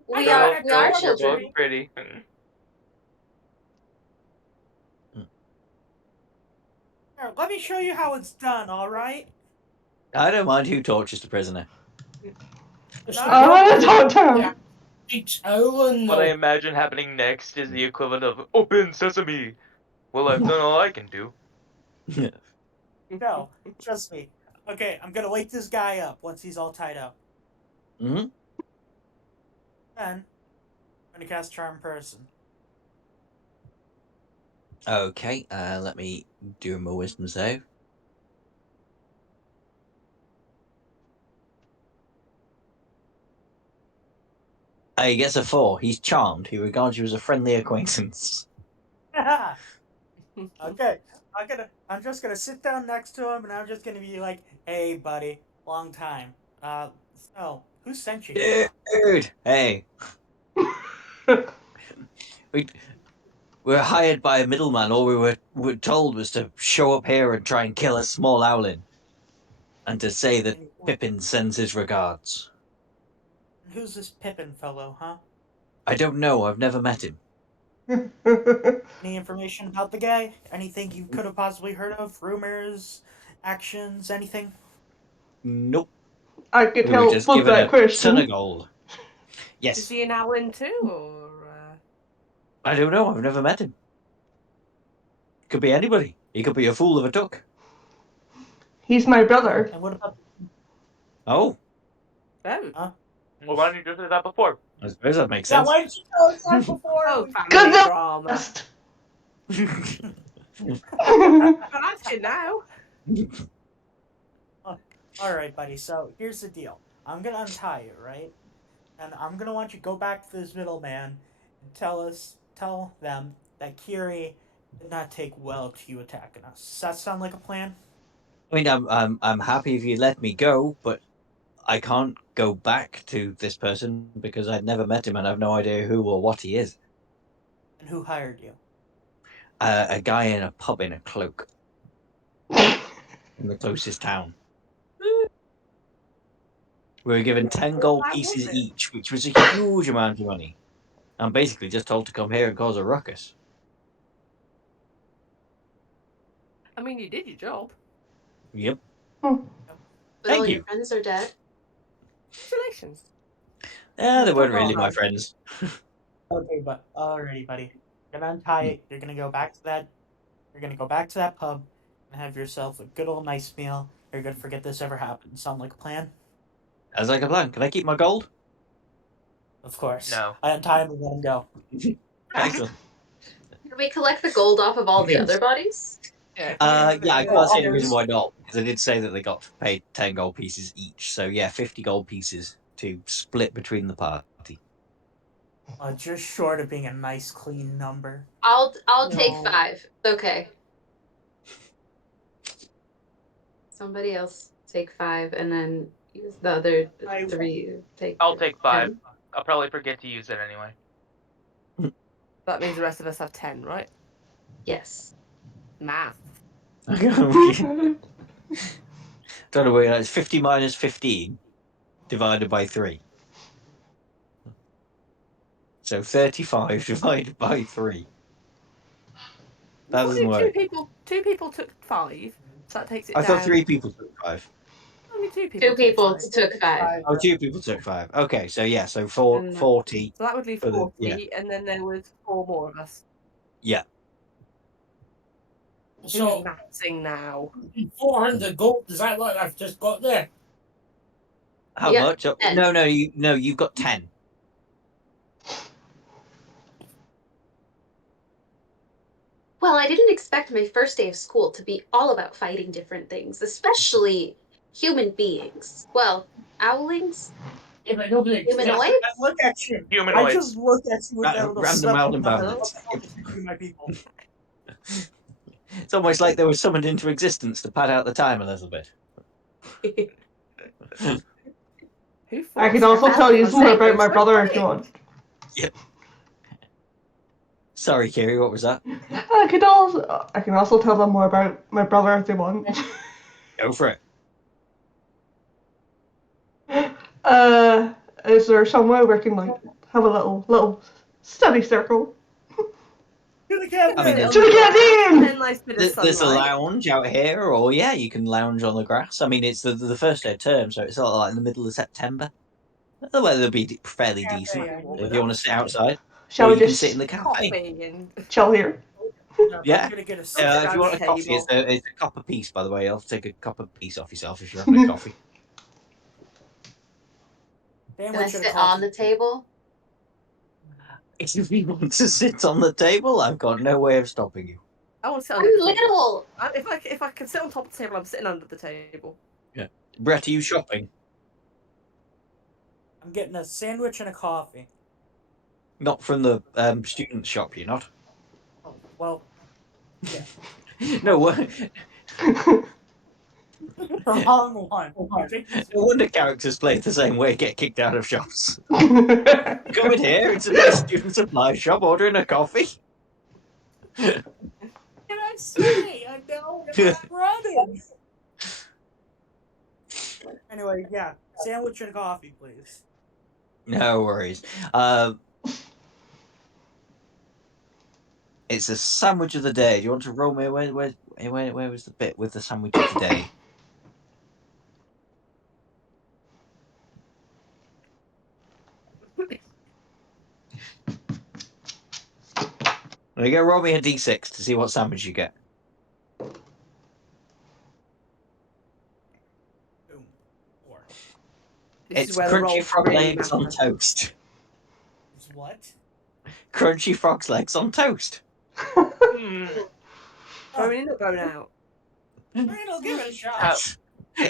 We got are it, we are girl. We're both children. pretty. Here, let me show you how it's done, alright? I don't mind who tortures the prisoner. I want to talk to him. Yeah. It's Owlin, What I though. imagine happening next is the equivalent of "Open Sesame." Well, I've done all I can do. No, trust me. Okay, I'm gonna wake this guy up once he's all tied up. Hmm. Then, I'm gonna cast Charm Person. Okay, let me do my wisdom save. He gets a 4. He's charmed. He regards you as a friendly acquaintance. Okay, I'm just gonna sit down next to him, and I'm just gonna be like, "Hey, buddy, long time. So who sent you here?" Dude, hey, we were hired by a middleman. All we were told was to show up here and try and kill a small owlin, and to say that Pippin sends his regards. Who's this Pippin fellow, huh? I don't know. I've never met him. Any information about the guy? Anything you could have possibly heard of? Rumors, actions, anything? Nope. I could We were help just with given that a ton of question. gold. Is Yes. he an Owlin too, or? I don't know. I've never met him. Could be anybody. He could be a fool of a duck. He's my brother. And what about? Oh, Oh. Huh? Well, why didn't you just say that before? I suppose that makes Yeah, sense. why didn't you tell us that before? Oh, Good family enough. drama. I I'm asking now. All right, buddy. So here's the deal. I'm gonna untie you, right? And I'm gonna want you to go back to this middleman and tell them that Kiri did not take well to you attacking us. Does that sound like a plan? I mean, I'm happy if you let me go, but I can't go back to this person because I'd never met him and I have no idea who or what he is. And who hired you? A guy in a pub in a cloak in the closest town. We were given 10 gold How was pieces it? each, which was a huge amount of money. I'm basically just told to come here and cause a ruckus. I mean, you did your job. Yep. But all Thank your you. friends are dead. Congratulations. Yeah, they weren't Come really on. my friends. Okay, but alrighty, buddy. You're gonna untie it. You're gonna go back to that. You're gonna go back to that pub and have yourself a good old nice meal. You're gonna forget this ever happened. Sound like a plan? As like a plan. Can I keep my gold? Of course. No. I untie him and let him go. Excellent. Can we collect the gold off of all the other bodies? Yeah. Yeah, I Yeah, can't see any others. reason why not, because I did say that they got paid 10 gold pieces each. So yeah, 50 gold pieces to split between the party. Just short of being a nice clean number. I'll take No. 5. Okay. Somebody else take 5, and then use the other 3 take. I'll take 5. 10. I'll probably forget to use it anyway. That means the rest of us have 10, right? Yes. Math. Don't know where that's 50 minus 15 divided by 3. So 35 divided by 3. That doesn't work. Two people took 5, so that takes it I down. thought 3 people took 5. Only 2 people. 2 people took 5. took 5. Oh, 2 people took 5. Okay, so yeah, so And 40. So that would leave For the- 40, yeah. and then there was 4 more of us. Yeah. Who's So mathsing now? 400 gold. Is that what I've just got there? How Yeah, much? 10. No, you've got 10. Well, I didn't expect my first day of school to be all about fighting different things, especially human beings. Well, owlings? Yeah, but nobody. Humanoid? Look at you. I Humanoids. just look at you with that little Random stubble. Mountain What Bandits. the fuck is between my people? It's almost like they were summoned into existence to pad out the time a little bit. Who I can forced also them tell you out? more about It's my so brother if quick. you want. Sorry, Kiri, what was that? I can also tell them more about my brother if they want. Go for it. Is there somewhere we can like have a little study circle? To the cafe. I mean, To the canteen! And nice bit of There's a sunlight. lounge out here, or yeah, you can lounge on the grass. I mean, it's the first day of term, so it's sort of like in the middle of September. The weather will be fairly Cafe, decent. I Warm If it you want up. to sit outside, Shall or we you can just sit in the cafe. Coffee and chill here? No, Yeah. I'm gonna get a Sit If you want a down coffee, table. it's a copper piece, by the way. I'll take a copper piece off yourself if you're having a coffee. Damn, Can I what should sit have on the table? If you want to sit on the table, I've got no way of stopping you. I want to sit I'm under the table. little. If I can sit on top of the table, I'm sitting under the table. Brett, are you shopping? I'm getting a sandwich and a coffee. Not from the student shop, you're not? Oh, well, yeah. No, what? The wrong one. No wonder characters play the same way, get kicked out of shops. Come in here, it's a nice student supply shop, ordering a coffee. Can I say? I know I'm running. Anyway, yeah. Sandwich and coffee, please. No worries. It's a sandwich of the day. Do you want to roll me? Where was the bit with the sandwich of the day? You go roll me a d6 to see what sandwich you get. Boom. 4. This It's is where the crunchy rolls frog really legs on matter. toast. It's what? Crunchy frog's legs on toast. Going in or going out? Alright, I'll give it a shot. Kyle,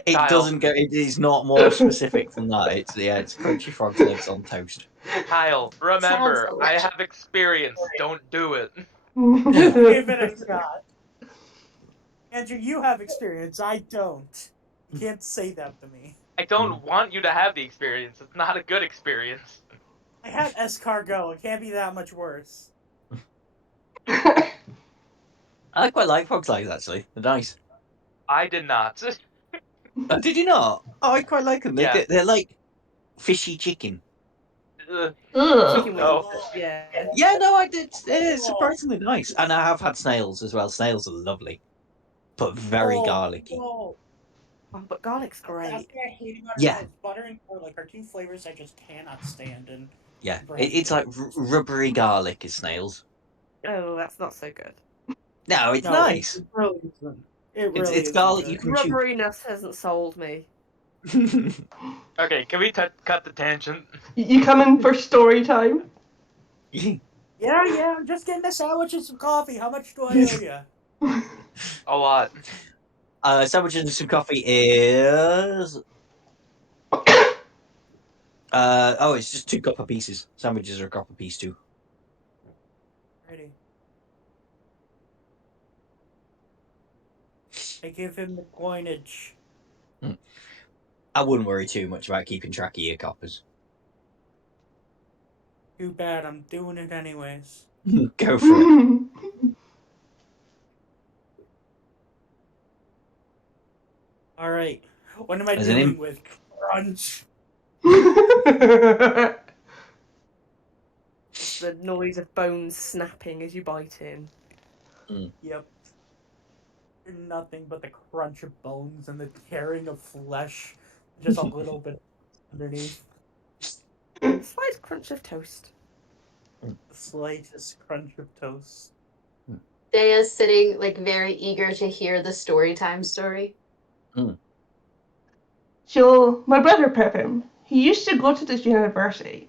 It doesn't go. It is not more specific than that. It's crunchy frog's legs on toast. Kyle, remember, Sounds I delicious. have experience. Don't do it. Give it a shot. Andrew, you have experience. I don't. You can't say that to me. I don't want you to have the experience. It's not a good experience. I have escargot. It can't be that much worse. I quite like frog's legs actually. They're nice. I did not. Oh, did you not? Oh, I quite like them. Yeah. They're like fishy chicken. Ugh. Chicken wings. No. Yeah. Yeah, no, I did. They're surprisingly nice, and I have had snails as well. Snails are lovely, but very garlicky. Oh, Oh, but garlic's that's great. what I hate about Yeah. it. Butter and garlic are two flavors I just cannot stand. And Yeah, it's like rubbery garlic is snails. Oh, that's not so good. No, it's no, nice. It really isn't. It really It's isn't garlic good. you can chew. Rubberiness hasn't sold me. Okay, can we cut the tangent? You come in for story time? Yeah, I'm just getting a sandwich and some coffee. How much do I owe you? A lot. Sandwiches and some coffee is. It's just 2 copper pieces. Sandwiches are a copper piece too. Ready. I give him the coinage. I wouldn't worry too much about keeping track of your coppers. Too bad. I'm doing it anyways. Go for it. All right. What am I As an doing with crunch? The noise of bones snapping as you bite in. Yep. Nothing but the crunch of bones and the tearing of flesh. Just a little bit underneath. Slight crunch of toast. The slightest crunch of toast. Daya's sitting like very eager to hear the story time story. So, my brother Pippin, he used to go to this university,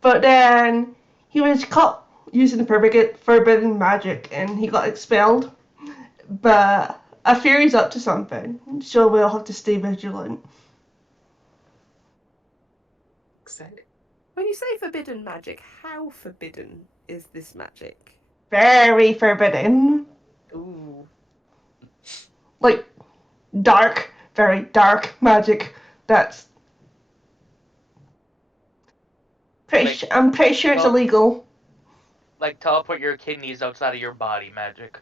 but then he was caught using forbidden magic and he got expelled. But I fear he's up to something, so we'll have to stay vigilant. Excited. When you say forbidden magic, how forbidden is this magic? Very forbidden. Ooh. Like, dark, very dark magic. That's... I'm pretty sure it's illegal. Like teleport your kidneys outside of your body magic.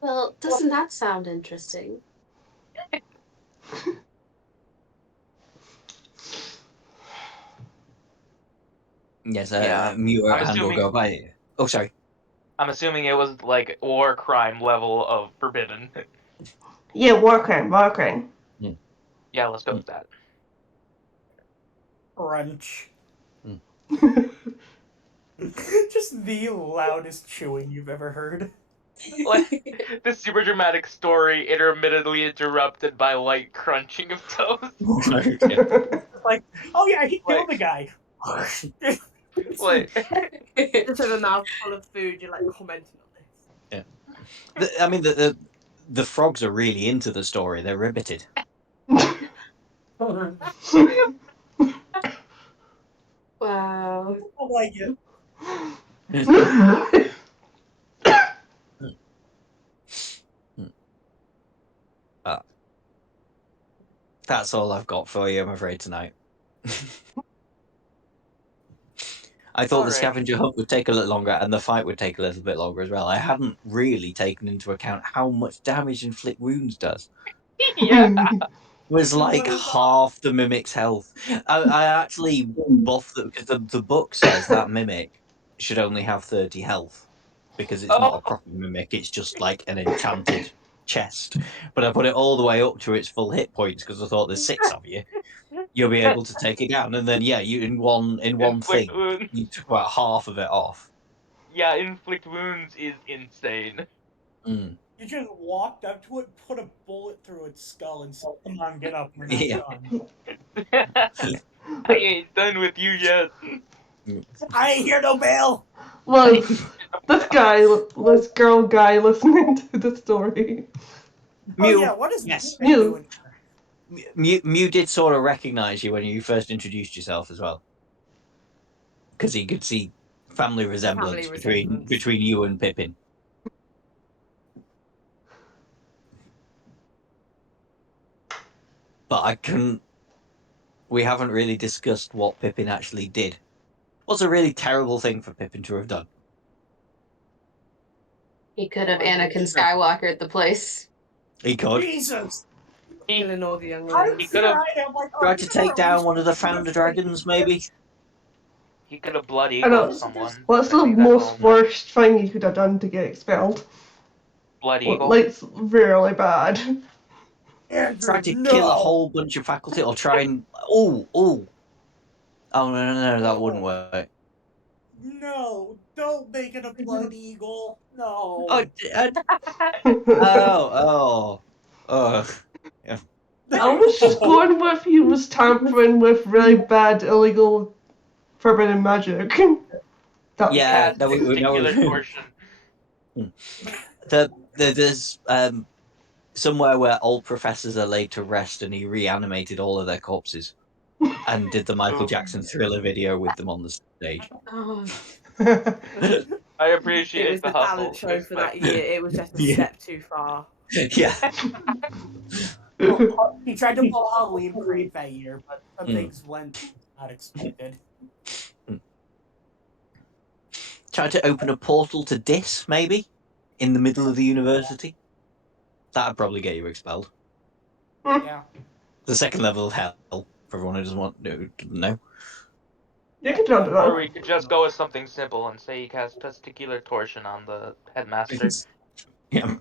Well, doesn't that sound interesting? Yes, Yeah. Muir I'm and will assuming- go by. Oh, sorry. I'm assuming it was like war crime level of forbidden. Yeah, war crime. Yeah, let's go with that. Crunch. Just the loudest chewing you've ever heard. Like, this super dramatic story intermittently interrupted by light crunching of toast. Like, oh yeah, he killed the guy. Like, Just with a mouthful of food, you're like commenting on this. I mean, the frogs are really into the story. They're riveted. Wow. I like it. That's all I've got for you, I'm afraid, tonight. I thought the Alrighty. scavenger hunt would take a little longer and the fight would take a little bit longer as well. I hadn't really taken into account how much damage inflict wounds does. yeah. It was like half the mimic's health. I actually buffed it because the book says that mimic should only have 30 health because it's not a proper mimic, it's just like an enchanted chest. But I put it all the way up to its full hit points because I thought there's 6 of you. You'll be able to take it down, and then you in one Inflict thing wounds. you took about half of it off. Yeah, inflict wounds is insane. Mm. You just walked up to it, put a bullet through its skull, and said, "Come on, get up. We're not Yeah. done." I ain't done with you yet. I ain't hear no bell. Was this girl guy listening to the story? Oh Mew, yeah, what is yes. Mew Mew. doing? Mew did sort of recognize you when you first introduced yourself as well, because he could see family resemblance between you and Pippin. But I couldn't. We haven't really discussed what Pippin actually did. What's a really terrible thing for Pippin to have done? He could have Anakin Skywalker at the place. He could. Jesus! Killing all the young I ladies. He could have Tried to take down one of the founder dragons, maybe. He could have blood I know. eagled someone. What's I the think that's most all not- worst thing you could have done to get expelled? Blood eagle. Like, really bad. Andrew, Tried to no! kill a whole bunch of faculty, or try and oh no, that wouldn't work. No! Don't make it a blood eagle! No! Oh, yeah. I was just going with he was tampering with really bad, illegal, forbidden magic. That Yeah, Cast testicular torsion. There's somewhere where old professors are laid to rest, and he reanimated all of their corpses and did the Michael Jackson Thriller video with them on the stage. Oh, I It appreciate was the the talent hustle. show for that year. It was just a Yeah. step too far. Yeah. He tried to pull Halloween Parade that year, but some Mm. things went not expected. Tried to open a portal to Dis, maybe, in the middle of the university. That'd probably get you expelled. Yeah. The second level of hell, for everyone who doesn't know. You can jump it Or up. we could just go with something simple and say he cast testicular torsion on the headmaster. Yeah.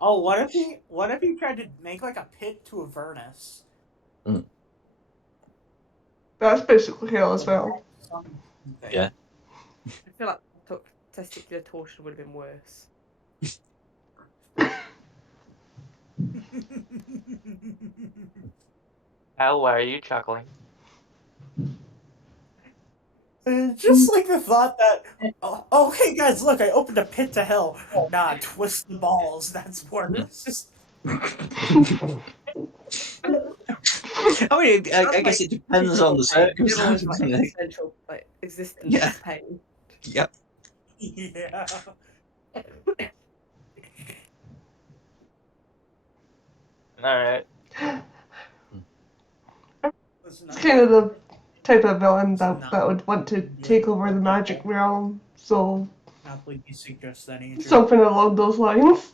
Oh, what if he tried to make like a pit to Avernus? That's basically hell as well. Something. Yeah. I feel like testicular torsion would have been worse. Al, why are you chuckling? Just like the thought that, oh, hey guys, look, I opened a pit to hell. Nah, twist the balls. That's worse. I mean, I guess it depends on the Everyone's circumstances. like existential, like existence Yeah. pain. Yep. Yeah. Alright. It's kind of the type of villain that would want to take over the magic realm. So Not believe you suggest that, Andrew. something along those lines.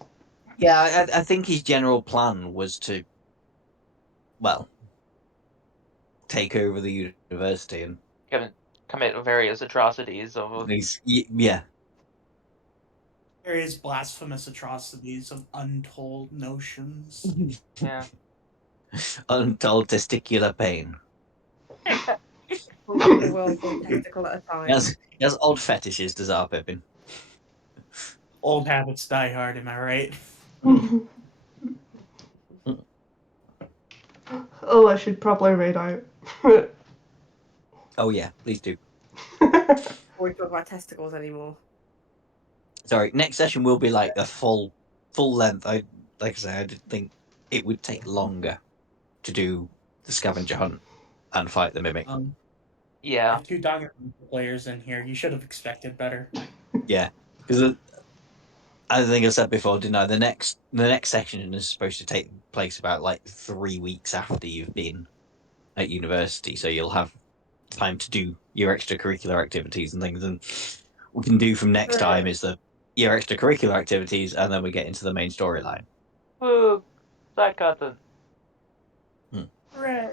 Yeah, I think his general plan was to, well, take over the university and Commit various atrocities of yeah. Various blasphemous atrocities of untold notions. yeah. Untold testicular pain. The world one testicle at a time. He has odd fetishes, does our Pippin? Old habits die hard, am I right? Oh, I should probably read out. Oh yeah, please do. Or we talk about testicles anymore. Sorry, next session will be like a full length. Like I say, I did think it would take longer to do the scavenger hunt and fight the mimic. Yeah. 2 Danganronpa players in here. You should have expected better. Yeah, because I think I said before, didn't I? The next section is supposed to take place about like 3 weeks after you've been at university, so you'll have time to do your extracurricular activities and things. And we can do from next time is your extracurricular activities, and then we get into the main storyline. Woo! That got the. Hooray!